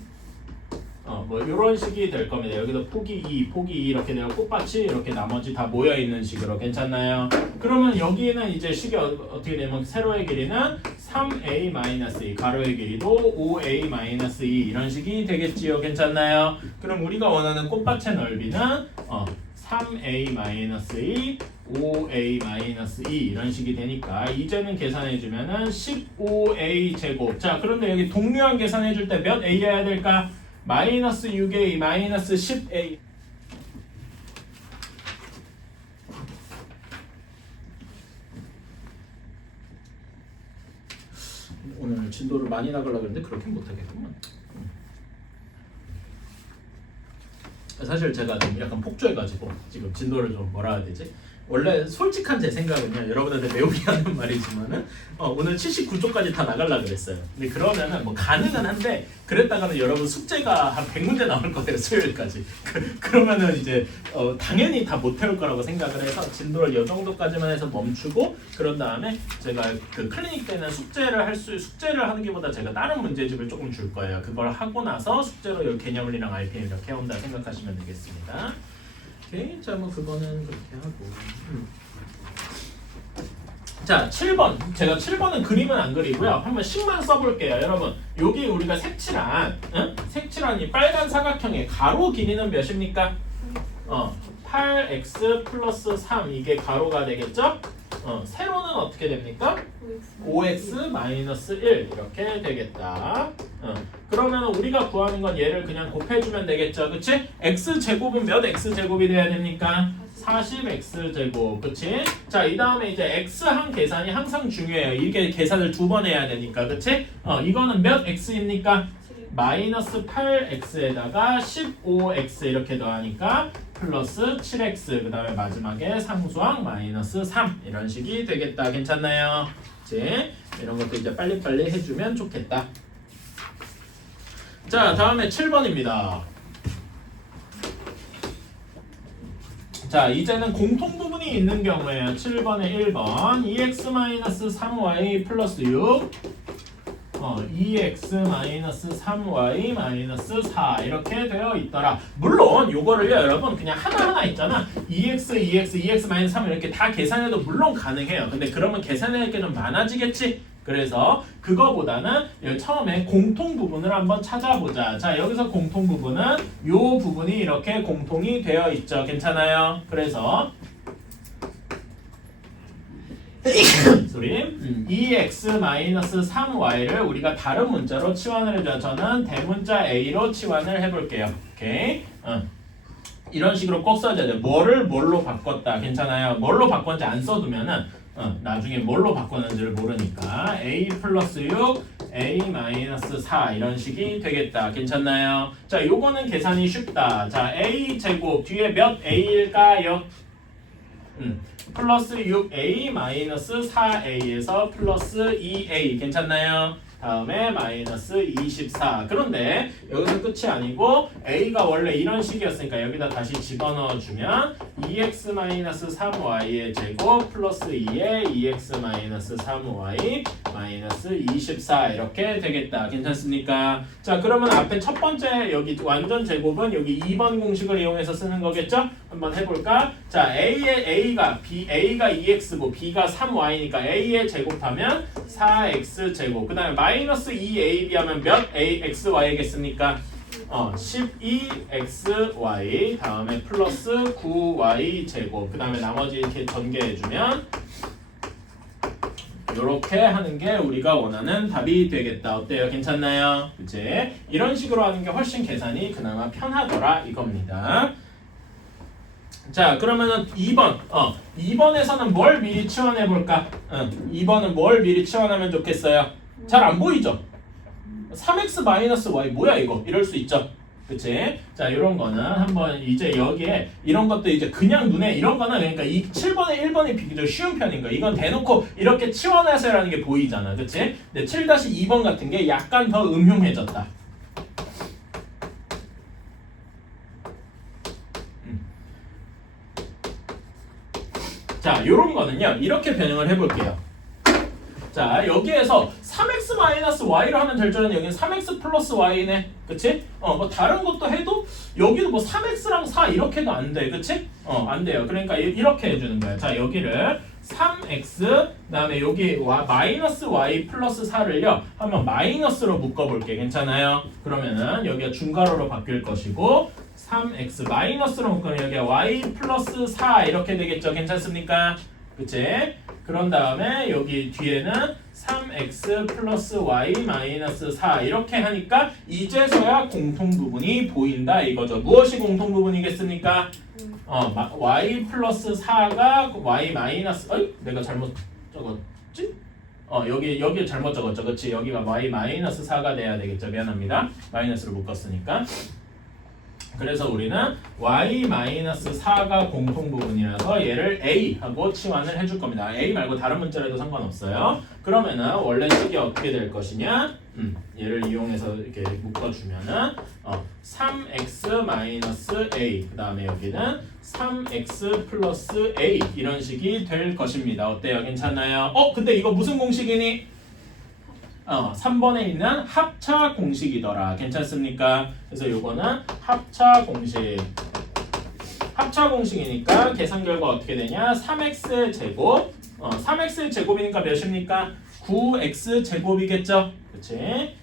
뭐 이런 식이 될 겁니다. 여기도 폭이 2 이렇게 되고 꽃밭이 이렇게 나머지 다 모여 있는 식으로. 괜찮나요? 그러면 여기는 이제 식이 어떻게 되면 세로의 길이는 3a-2, 가로의 길이도 5a-2 이런 식이 되겠지요. 괜찮나요? 그럼 우리가 원하는 꽃밭의 넓이는 3a-2, 5a-2 이런 식이 되니까 이제는 계산해주면은 15a 제곱. 자, 그런데 여기 동류한 계산해줄 때 몇 a여야 될까? 마이너스 6a, 마이너스 10a. 오늘 진도를 많이 나가려고 했는데 그렇게 못하겠구만. 사실 제가 좀 약간 폭주해가지고 지금 진도를 좀 뭐라 해야 되지? 원래 솔직한 제 생각은요, 여러분한테 배우기 하는 말이지만은 오늘 79쪽까지 다 나가려고 그랬어요. 근데 그러면은 뭐 가능은 한데 그랬다가는 여러분 숙제가 한 100문제 나올 거예요, 수요일까지. 그러면은 이제 당연히 다 못 해올 거라고 생각을 해서 진도를 이 정도까지만 해서 멈추고, 그런 다음에 제가 그 클리닉 때는 숙제를 하는 게보다 제가 다른 문제집을 조금 줄 거예요. 그걸 하고 나서 숙제로 이 개념이랑 RPM 이렇게 해온다 생각하시면 되겠습니다. 오케이, 자, 뭐 그거는 그렇게 하고. 자, 7번. 제가 7번은 그림은 안 그리고요. 한번 식만 써볼게요. 여러분, 여기 우리가 색칠한 이 빨간 사각형의 가로 길이는 몇입니까? 8x 플러스 3 이게 가로가 되겠죠? 세로는 어떻게 됩니까? 5x 마이너스 1 이렇게 되겠다. 그러면 우리가 구하는 건 얘를 그냥 곱해주면 되겠죠, 그치? x 제곱은 몇 x 제곱이 돼야 됩니까? 40x 제곱, 그치? 자, 이 다음에 이제 x 한 계산이 항상 중요해요. 이게 계산을 2번 해야 되니까, 그치? 이거는 몇 x입니까? 마이너스 8x에다가 15x 이렇게 더하니까 플러스 7x, 그 다음에 마지막에 상수항 마이너스 3 이런 식이 되겠다. 괜찮나요? 이제 이런 것도 이제 빨리빨리 해주면 좋겠다. 자, 다음에 7번입니다. 자, 이제는 공통 부분이 있는 경우에요. 7번에 1번 2x-3y 플러스 6 2x-3y-4 이렇게 되어 있더라. 물론 요거를요, 여러분 그냥 하나하나 있잖아. 2x-3 이렇게 다 계산해도 물론 가능해요. 근데 그러면 계산할 게 좀 많아지겠지? 그래서 그거보다는 처음에 공통 부분을 한번 찾아보자. 자, 여기서 공통 부분은 요 부분이 이렇게 공통이 되어 있죠. 괜찮아요? 그래서 소리 2x-3y를 우리가 다른 문자로 치환을 해줘. 저는 대문자 a로 치환을 해볼게요. 오케이? 이런 식으로 꼭 써야 돼. 뭐를 뭘로 바꿨다. 괜찮아요? 뭘로 바꿨는지 안 써두면은 나중에 뭘로 바꿨는지를 모르니까 a 플러스 6, a 마이너스 4 이런 식이 되겠다. 괜찮나요? 자, 요거는 계산이 쉽다. 자, a 제곱 뒤에 몇 a일까요? 플러스 6a 마이너스 4a에서 플러스 2a. 괜찮나요? 다음에 마이너스 24. 그런데 여기서 끝이 아니고 a가 원래 이런 식이었으니까 여기다 다시 집어넣어주면 2x-3y의 제곱 플러스 2의 2x-3y 마이너스 24 이렇게 되겠다. 괜찮습니까? 자, 그러면 앞에 첫 번째 여기 완전 제곱은 여기 2번 공식을 이용해서 쓰는 거겠죠? 한번 해볼까? 자, a가 2x고 b가 3y니까 a의 제곱하면 4x 제곱. 그 다음에 마이너스 2ab 하면 몇 xy겠습니까? 12xy 다음에 플러스 9y 제곱. 그 다음에 나머지 이렇게 전개해주면 이렇게 하는 게 우리가 원하는 답이 되겠다. 어때요? 괜찮나요? 그치? 이런 식으로 하는 게 훨씬 계산이 그나마 편하더라 이겁니다. 자, 그러면은 2번. 2번에서는 뭘 미리 치환해볼까? 2번은 뭘 미리 치환하면 좋겠어요? 잘 안 보이죠? 3x-y 뭐야 이거? 이럴 수 있죠? 그치? 자, 이런 거는 한번 이제 여기에 이런 것도 이제 그냥 눈에 이런 거는 그러니까 이 7번에 1번이 비교적 쉬운 편인 거야. 이건 대놓고 이렇게 치환해서라는 게 보이잖아. 그치? 근데 7-2번 같은 게 약간 더 음흉해졌다. 자, 요런 거는요. 이렇게 변형을 해볼게요. 자, 여기에서 3x-y를 하면 될 줄 알았는데 여기는 3x 플러스 y네. 그치? 뭐 다른 것도 해도 여기도 뭐 3x랑 4 이렇게 해도 안 돼. 그치? 안 돼요. 그러니까 이렇게 해주는 거야. 자, 여기를 3x 그다음에 여기 마이너스 y 플러스 4를요. 한번 마이너스로 묶어볼게. 괜찮아요? 그러면은 여기가 중괄호로 바뀔 것이고 3x 마이너스로 묶으면 여기가 y 플러스 4 이렇게 되겠죠. 괜찮습니까? 그치? 그런 다음에 여기 뒤에는 3x 플러스 y 마이너스 4 이렇게 하니까 이제서야 공통 부분이 보인다 이거죠. 무엇이 공통 부분이겠습니까? y 플러스 4가 y 마이너스 내가 잘못 적었지? 여기 잘못 적었죠. 그치? 여기가 y 마이너스 4가 돼야 되겠죠. 미안합니다. 마이너스로 묶었으니까. 그래서 우리는 y-4가 공통 부분이라서 얘를 a하고 치환을 해줄 겁니다. a 말고 다른 문자라도 상관없어요. 그러면은 원래 식이 어떻게 될 것이냐? 얘를 이용해서 이렇게 묶어주면은 3x-a 그 다음에 여기는 3x 플러스 a 이런 식이 될 것입니다. 어때요? 괜찮나요? 근데 이거 무슨 공식이니? 3번에 있는 합차 공식이더라. 괜찮습니까? 그래서 요거는 합차 공식. 합차 공식이니까 계산 결과 어떻게 되냐? 3x 제곱. 3x 제곱이니까 몇입니까? 9x 제곱이겠죠? 그치?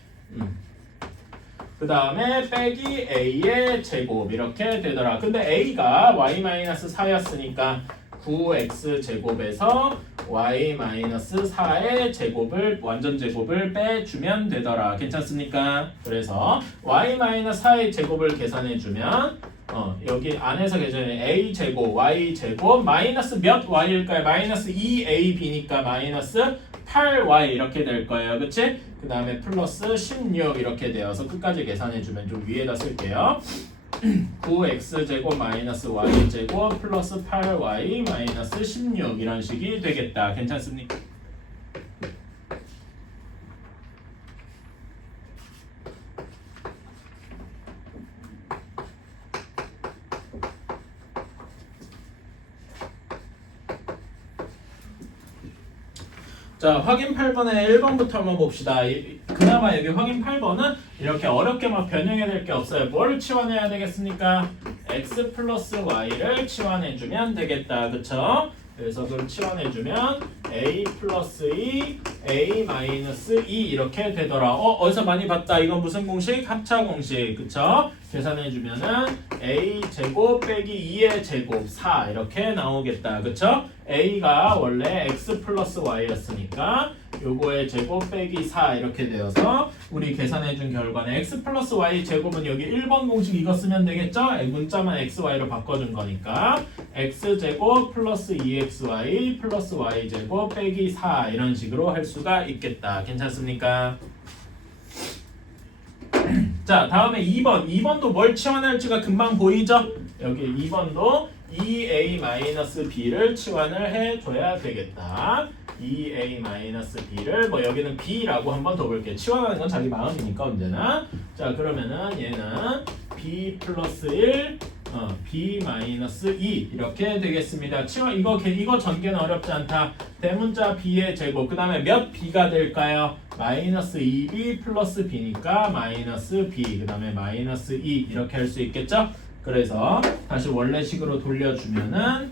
그 다음에 빼기 a의 제곱 이렇게 되더라. 근데 a가 y-4였으니까 9x 제곱에서 y-4의 제곱을 완전 제곱을 빼주면 되더라. 괜찮습니까? 그래서 y-4의 제곱을 계산해주면 여기 안에서 계산해 a 제곱 y 제곱 마이너스 몇 y일까요? 마이너스 2ab니까 마이너스 8y 이렇게 될 거예요. 그치? 그 다음에 플러스 16 이렇게 되어서 끝까지 계산해주면 좀 위에다 쓸게요. 9x제곱 마이너스 y제곱 플러스 8y 마이너스 16 이런 식이 되겠다. 괜찮습니까? 자, 확인 8번에 1번부터 한번 봅시다. 그나마 여기 확인 8번은 이렇게 어렵게 막 변형해야 될 게 없어요. 뭘 치환해야 되겠습니까? x 플러스 y를 치환해주면 되겠다. 그쵸? 그래서 그걸 치환해주면 a 플러스 2, a 마이너스 2 이렇게 되더라. 어디서 많이 봤다. 이건 무슨 공식? 합차 공식. 그쵸? 계산해주면은 a 제곱 빼기 2의 제곱 4 이렇게 나오겠다. 그쵸? a가 원래 x 플러스 y였으니까 요거의 제곱 빼기 4 이렇게 되어서 우리 계산해준 결과는 x 플러스 y 제곱은 여기 1번 공식 이거 쓰면 되겠죠? 문자만 xy로 바꿔준 거니까 x 제곱 플러스 2xy 플러스 y 제곱 빼기 4 이런 식으로 할 수가 있겠다. 괜찮습니까? 자, 다음에 2번. 2번도 뭘 치환할지가 금방 보이죠? 여기 2번도 2a-b를 치환을 해줘야 되겠다. 2a-b를 뭐 여기는 b라고 한번 더 볼게요. 치환하는 건 자기 마음이니까 언제나. 자 그러면은 얘는 b 플러스 1 b 마이너스 2 이렇게 되겠습니다. 치환 이거 전개는 어렵지 않다. 대문자 b의 제곱 그 다음에 몇 b가 될까요? 마이너스 2b 플러스 b니까 마이너스 b 그 다음에 마이너스 2 이렇게 할 수 있겠죠? 그래서 다시 원래식으로 돌려주면은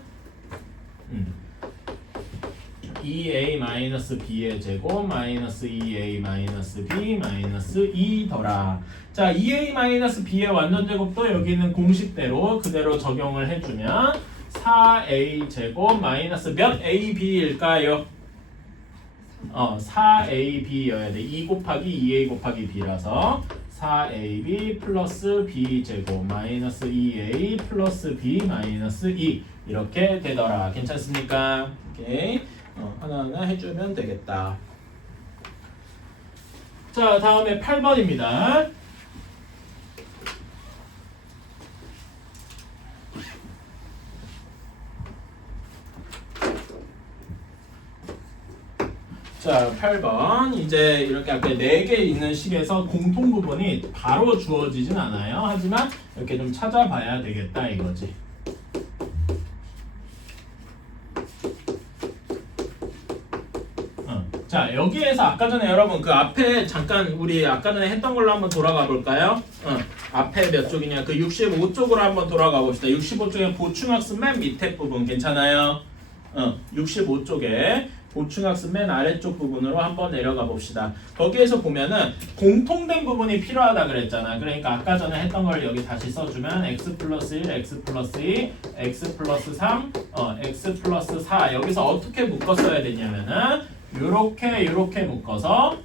2a-b의 제곱 마이너스 2a-b 마이너스 2더라. 자 2a-b의 완전제곱도 여기는 공식대로 그대로 적용을 해주면 4a 제곱 마이너스 몇 ab일까요? 4ab여야 돼. 2 곱하기 2a 곱하기 b라서 4ab 플러스 b 제곱 마이너스 2a 플러스 b 마이너스 2 이렇게 되더라. 괜찮습니까? 오케이. 하나하나 해주면 되겠다. 자 다음에 8번입니다. 자 8번 이제 이렇게 앞에 4개 있는 식에서 공통 부분이 바로 주어지진 않아요. 하지만 이렇게 좀 찾아봐야 되겠다 이거지. 자 여기에서 아까 전에 여러분 그 앞에 잠깐 우리 아까 전에 했던 걸로 한번 돌아가 볼까요? 앞에 몇 쪽이냐 그 65쪽으로 한번 돌아가 봅시다. 65쪽에 보충학습 맨 밑에 부분 괜찮아요? 65쪽에 보충학습 맨 아래쪽 부분으로 한번 내려가 봅시다. 거기에서 보면은 공통된 부분이 필요하다 그랬잖아. 그러니까 아까 전에 했던 걸 여기 다시 써주면 x 플러스 1, x 플러스 2, x 플러스 3, x 플러스 4 여기서 어떻게 묶어 써야 되냐면은 요렇게 묶어서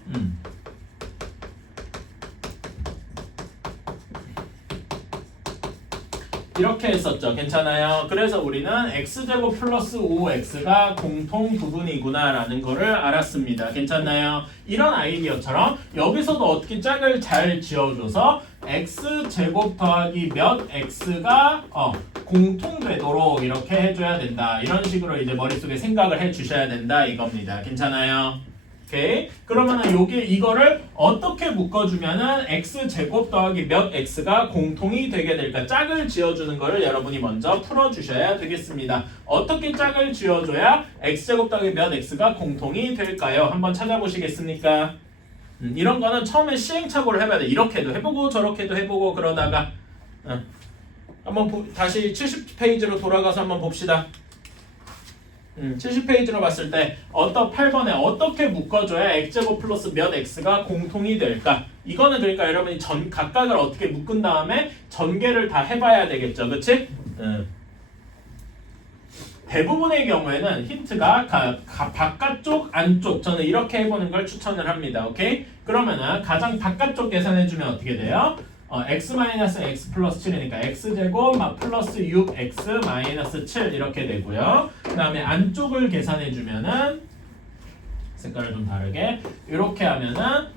이렇게 했었죠. 괜찮아요. 그래서 우리는 x제곱 플러스 5x가 공통 부분이구나 라는 거를 알았습니다. 괜찮나요? 이런 아이디어처럼 여기서도 어떻게 짝을 잘 지어줘서 x제곱 더하기 몇 x가 공통되도록 이렇게 해줘야 된다. 이런 식으로 이제 머릿속에 생각을 해주셔야 된다 이겁니다. 괜찮아요? 오케이. 그러면은 이거를 어떻게 묶어주면은 x제곱 더하기 몇 x가 공통이 되게 될까? 짝을 지어주는 거를 여러분이 먼저 풀어주셔야 되겠습니다. 어떻게 짝을 지어줘야 x제곱 더하기 몇 x가 공통이 될까요? 한번 찾아보시겠습니까? 이런 거는 처음에 시행착오를 해봐야 돼. 이렇게도 해보고 저렇게도 해보고 그러다가 한번 다시 70페이지로 돌아가서 한번 봅시다. 70페이지로 봤을 때 8번에 어떻게 묶어줘야 x제곱 플러스 몇 x가 공통이 될까? 이거는 그러니까 여러분이 각각을 어떻게 묶은 다음에 전개를 다 해봐야 되겠죠. 그치? 대부분의 경우에는 힌트가 바깥쪽, 안쪽 저는 이렇게 해보는 걸 추천을 합니다. 오케이? 그러면은 가장 바깥쪽 계산해주면 어떻게 돼요? x-x 플러스 7이니까 x제곱 플러스 6x 마이너스 7 이렇게 되고요. 그 다음에 안쪽을 계산해주면은 색깔을 좀 다르게 이렇게 하면은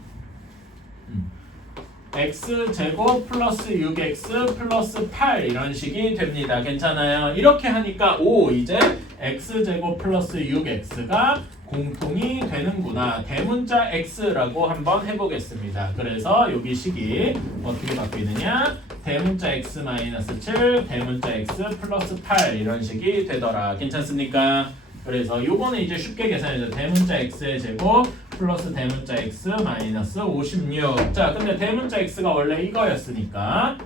x제곱 플러스 6x 플러스 8 이런 식이 됩니다. 괜찮아요? 이렇게 하니까 이제 x제곱 플러스 6x가 공통이 되는구나. 대문자 x라고 한번 해보겠습니다. 그래서 여기 식이 어떻게 바뀌느냐? 대문자 x 마이너스 7, 대문자 x 플러스 8 이런 식이 되더라. 괜찮습니까? 그래서 요거는 이제 쉽게 계산해줘. 대문자 x의 제곱 플러스 대문자 x 마이너스 56. 자, 근데 대문자 x가 원래 이거였으니까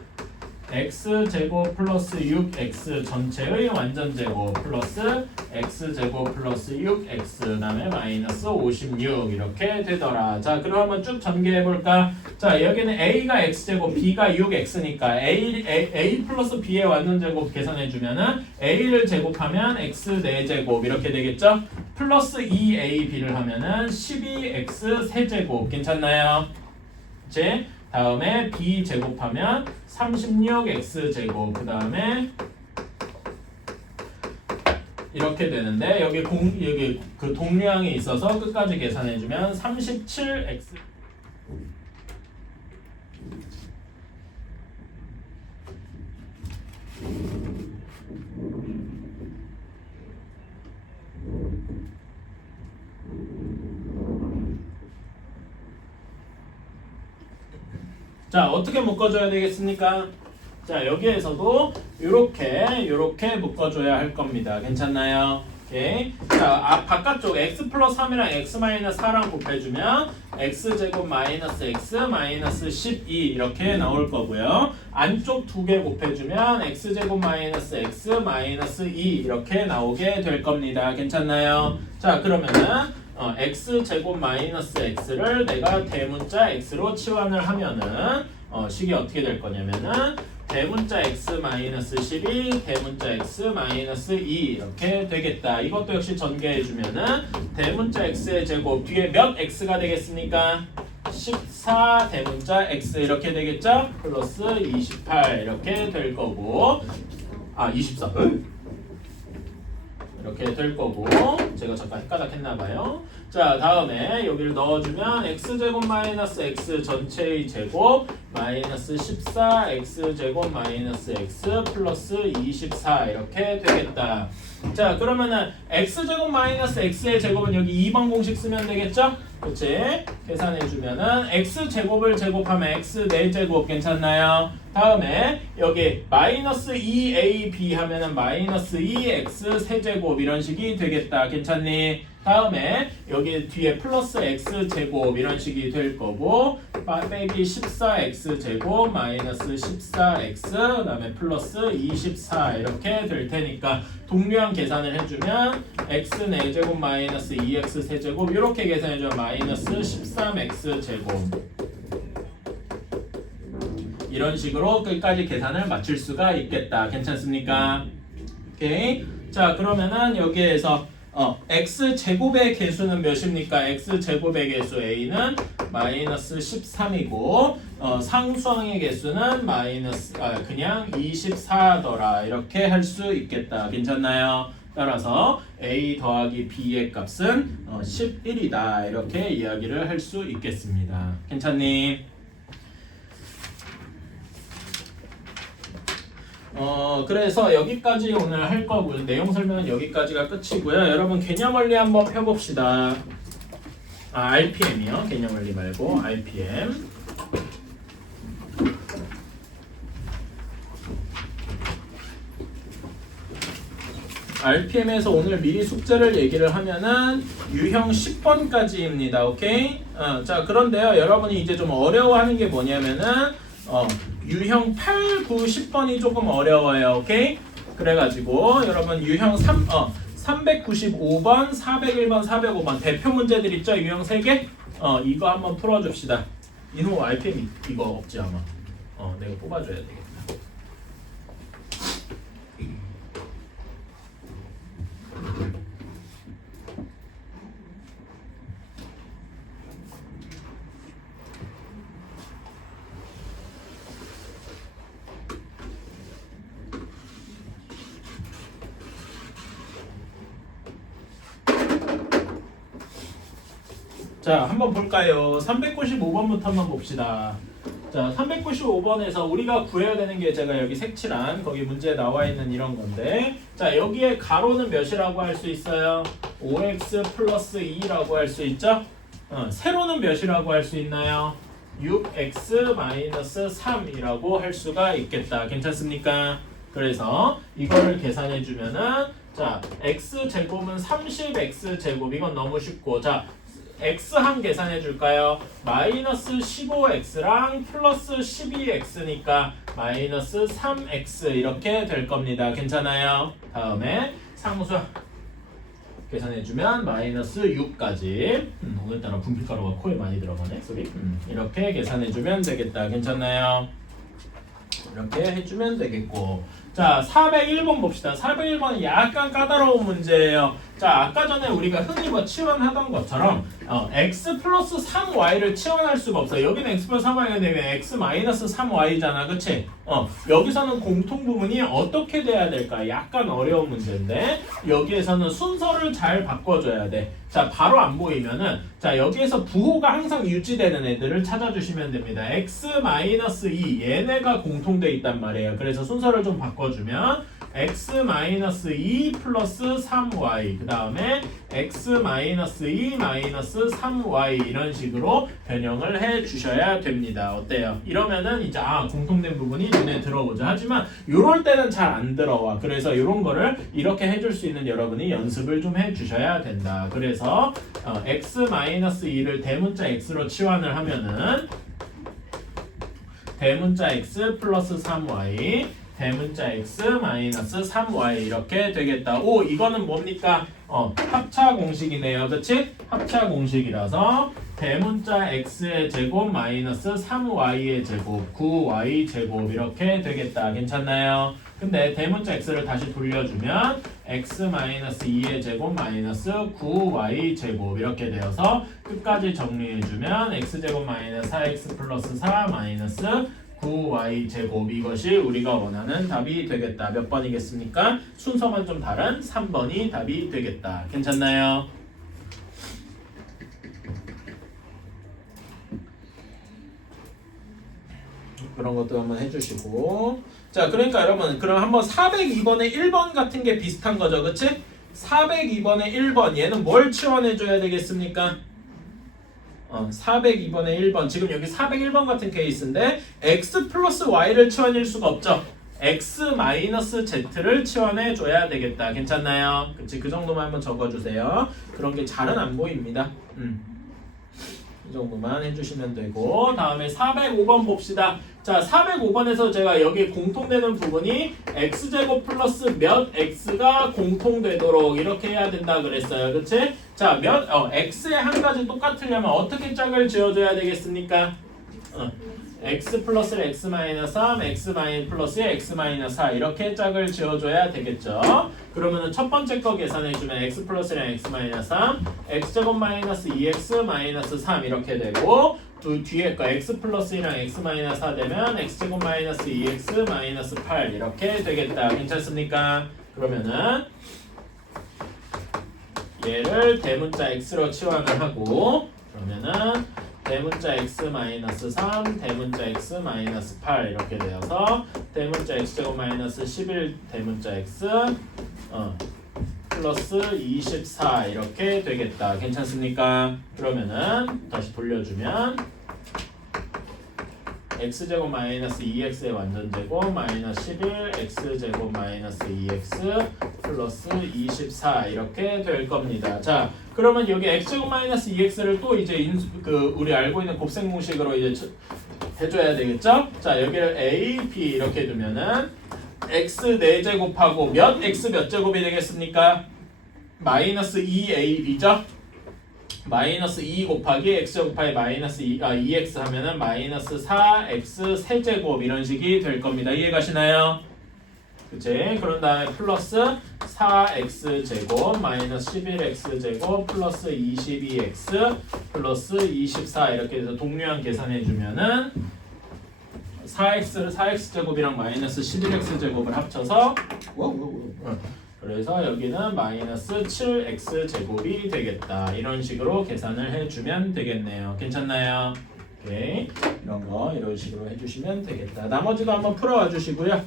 x제곱 플러스 6x 전체의 완전제곱 플러스 x제곱 플러스 6x 그 다음에 마이너스 56 이렇게 되더라. 자 그럼 한번 쭉 전개해볼까? 자 여기는 a가 x제곱 b가 6x니까 a 플러스 b의 완전제곱 계산해주면은 a를 제곱하면 x 4제곱 이렇게 되겠죠? 플러스 2ab를 하면은 12x 세제곱 괜찮나요? 이제 다음에 b 제곱하면 36x 제곱 그 다음에 이렇게 되는데 여기 그 동량이 있어서 끝까지 계산해주면 37x 자, 어떻게 묶어줘야 되겠습니까? 자, 여기에서도 요렇게 묶어줘야 할 겁니다. 괜찮나요? 오케이. 자, 바깥쪽 x 플러스 3이랑 x 마이너스 4랑 곱해주면 x제곱 마이너스 x 마이너스 12 이렇게 나올 거고요. 안쪽 두 개 곱해주면 x제곱 마이너스 x 마이너스 2 이렇게 나오게 될 겁니다. 괜찮나요? 자, 그러면은 x제곱 마이너스 x를 내가 대문자 x로 치환을 하면은 식이 어떻게 될 거냐면은 대문자 x 마이너스 12 대문자 x 마이너스 2 이렇게 되겠다. 이것도 역시 전개해주면은 대문자 x의 제곱 뒤에 몇 x가 되겠습니까? 14 대문자 x 이렇게 되겠죠? 플러스 28 이렇게 될 거고 24 이렇게 될 거고 제가 잠깐 헷가닥했나봐요. 자, 다음에 여기를 넣어주면 x제곱 마이너스 x 전체의 제곱 마이너스 14 x제곱 마이너스 x 플러스 24 이렇게 되겠다. 자, 그러면은 x제곱 마이너스 x의 제곱은 여기 2번 공식 쓰면 되겠죠? 그치? 계산해주면은 x제곱을 제곱하면 x 4제곱 괜찮나요? 다음에 여기 마이너스 2ab 하면은 마이너스 2x 세제곱 이런 식이 되겠다. 괜찮니? 다음에 여기 뒤에 플러스 x제곱 이런 식이 될 거고 빼기 14x제곱 마이너스 14x 그 다음에 플러스 24 이렇게 될 테니까 동류한 계산을 해주면 x 4제곱 마이너스 2x 세제곱 이렇게 계산해주면 마이너스 13x제곱 이런 식으로 끝까지 계산을 마칠 수가 있겠다. 괜찮습니까? 오케이. 자, 그러면은 여기에서 x제곱의 개수는 몇입니까? x제곱의 개수 a는 마이너스 13이고 상수항의 개수는 그냥 24더라 이렇게 할 수 있겠다. 괜찮나요? 따라서 a 더하기 b의 값은 11이다 이렇게 이야기를 할 수 있겠습니다. 괜찮니? 그래서 여기까지 오늘 할 거고요. 내용 설명은 여기까지가 끝이고요. 여러분 개념 원리 한번 펴봅시다. RPM이요. 개념 원리 말고 RPM. RPM에서 오늘 미리 숙제를 얘기를 하면은 유형 10번까지입니다. 오케이? 자, 그런데요. 여러분이 이제 좀 어려워하는 게 뭐냐면은 유형 8, 9, 10번이 조금 어려워요. 오케이? 그래가지고 여러분 유형 395번, 401번, 405번 대표 문제들 있죠? 유형 3개? 이거 한번 풀어줍시다. 이놈 RPM 이거 없지 아마. 내가 뽑아줘야 되겠다. 자, 한번 볼까요? 395번부터 한번 봅시다. 자, 395번에서 우리가 구해야 되는 게 제가 여기 색칠한 거기 문제에 나와 있는 이런 건데 자, 여기에 가로는 몇이라고 할 수 있어요? 5x 플러스 2라고 할 수 있죠? 세로는 몇이라고 할 수 있나요? 6x 마이너스 3이라고 할 수가 있겠다. 괜찮습니까? 그래서 이거를 계산해 주면은 자, x제곱은 30x제곱 이건 너무 쉽고 자, x항 계산해 줄까요? 마이너스 15x랑 플러스 12x니까 마이너스 3x 이렇게 될 겁니다. 괜찮아요? 다음에 상수 계산해 주면 마이너스 6까지 오늘따라 분필가루가 코에 많이 들어가네. 쏘리. 이렇게 계산해 주면 되겠다. 괜찮나요? 이렇게 해주면 되겠고 자, 401번 봅시다. 401번은 약간 까다로운 문제예요. 자, 아까 전에 우리가 흔히 치환하던 것처럼 x 플러스 3y를 치환할 수가 없어요. 여기는 x 플러스 3y가 되면 x 마이너스 3y잖아. 그치? 여기서는 공통 부분이 어떻게 돼야 될까? 약간 어려운 문제인데 여기에서는 순서를 잘 바꿔줘야 돼. 자, 바로 안 보이면은 자, 여기에서 부호가 항상 유지되는 애들을 찾아주시면 됩니다. x 마이너스 2 얘네가 공통돼 있단 말이에요. 그래서 순서를 좀 바꿔 바꿔주면 x-2 플러스 3y 그 다음에 x-2 마이너스 3y 이런 식으로 변형을 해 주셔야 됩니다. 어때요? 이러면은 이제 공통된 부분이 눈에 들어오죠. 하지만 요럴 때는 잘 안 들어와. 그래서 요런 거를 이렇게 해줄 수 있는 여러분이 연습을 좀 해 주셔야 된다. 그래서 x-2를 대문자 x로 치환을 하면은 대문자 x 플러스 3y 대문자 x 마이너스 3y 이렇게 되겠다. 오, 이거는 뭡니까? 합차 공식이네요. 그치? 합차 공식이라서 대문자 x의 제곱 마이너스 3y의 제곱 9y 제곱 이렇게 되겠다. 괜찮나요? 근데 대문자 x를 다시 돌려주면 x 마이너스 2의 제곱 마이너스 9y 제곱 이렇게 되어서 끝까지 정리해주면 x제곱 마이너스 4x 플러스 4 마이너스 9y 제곱 이것이 우리가 원하는 답이 되겠다. 몇 번이겠습니까? 순서만 좀 다른 3번이 답이 되겠다. 괜찮나요? 그런 것도 한번 해주시고 자 그러니까 여러분 그럼 한번 402번에 1번 같은 게 비슷한 거죠. 그치? 402번에 1번 얘는 뭘 치환해줘야 되겠습니까? 402번에 1번 지금 여기 401번 같은 케이스인데 x 플러스 y를 치환할 수가 없죠. x 마이너스 z를 치환해 줘야 되겠다. 괜찮나요? 그치? 그 정도만 한번 적어주세요. 그런 게 잘은 안 보입니다. 이 정도만 해주시면 되고 다음에 405번 봅시다. 자 405번에서 제가 여기 공통되는 부분이 x제곱 플러스 몇 x가 공통되도록 이렇게 해야 된다 그랬어요. 그치? 자 x에 한 가지 똑같으려면 어떻게 짝을 지어줘야 되겠습니까? x 플러스를 x 마이너스 3, x 마이너스 플러스에 x 마이너스 4 이렇게 짝을 지어줘야 되겠죠. 그러면은 첫 번째 거 계산해주면 x 플러스랑 x 마이너스 3, x 제곱 마이너스 2x 마이너스 3 이렇게 되고 뒤에 거 x 플러스 1랑 x 마이너스 4 되면 x 제곱 마이너스 2x 마이너스 8 이렇게 되겠다. 괜찮습니까? 그러면은 얘를 대문자 x로 치환을 하고 그러면은 대문자 x 마이너스 3, 대문자 x 마이너스 8 이렇게 되어서 대문자 x제곱 마이너스 11 대문자 x 플러스 24 이렇게 되겠다. 괜찮습니까? 그러면은 다시 돌려주면 x제곱 마이너스 2x의 완전제곱 마이너스 11 x제곱 마이너스 2x 플러스 24 이렇게 될 겁니다. 자 그러면 여기 x제곱 마이너스 2x를 또 이제 우리 알고 있는 곱셈 공식으로 이제 해줘야 되겠죠? 자 여기를 a, b 이렇게 두면은 x 4제곱하고 몇 x 몇 제곱이 되겠습니까? 마이너스 2ab죠? 마이너스 2 곱하기 x 곱하기 마이너스 2x 하면은 마이너스 4x 세제곱 이런 식이 될 겁니다. 이해가시나요? 그치? 그런 다음에 플러스 4x 제곱 마이너스 11x 제곱 플러스 22x 플러스 24 이렇게 해서 동류한 계산해주면은 4x 제곱이랑 마이너스 11x 제곱을 합쳐서 그래서 여기는 마이너스 7x 제곱이 되겠다. 이런 식으로 계산을 해주면 되겠네요. 괜찮나요? 오케이. 이런 거 이런 식으로 해주시면 되겠다. 나머지도 한번 풀어와 주시고요.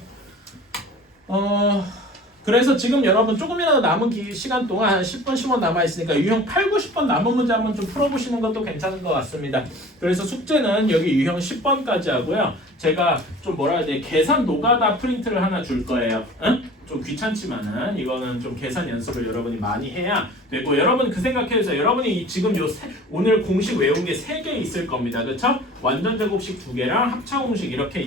그래서 지금 여러분 조금이라도 남은 시간 동안 한 10분, 10분 남아있으니까 유형 8, 9, 10번 남은 문제 한번 좀 풀어보시는 것도 괜찮은 것 같습니다. 그래서 숙제는 여기 유형 10번까지 하고요. 제가 좀 뭐라 해야 돼 계산 노가다 프린트를 하나 줄 거예요. 응? 좀 귀찮지만은 이거는 좀 계산 연습을 여러분이 많이 해야 되고 여러분 그 생각해주세요. 여러분이 지금 오늘 공식 외운 게 3개 있을 겁니다. 그쵸? 완전 제곱식 2개랑 합차 공식 이렇게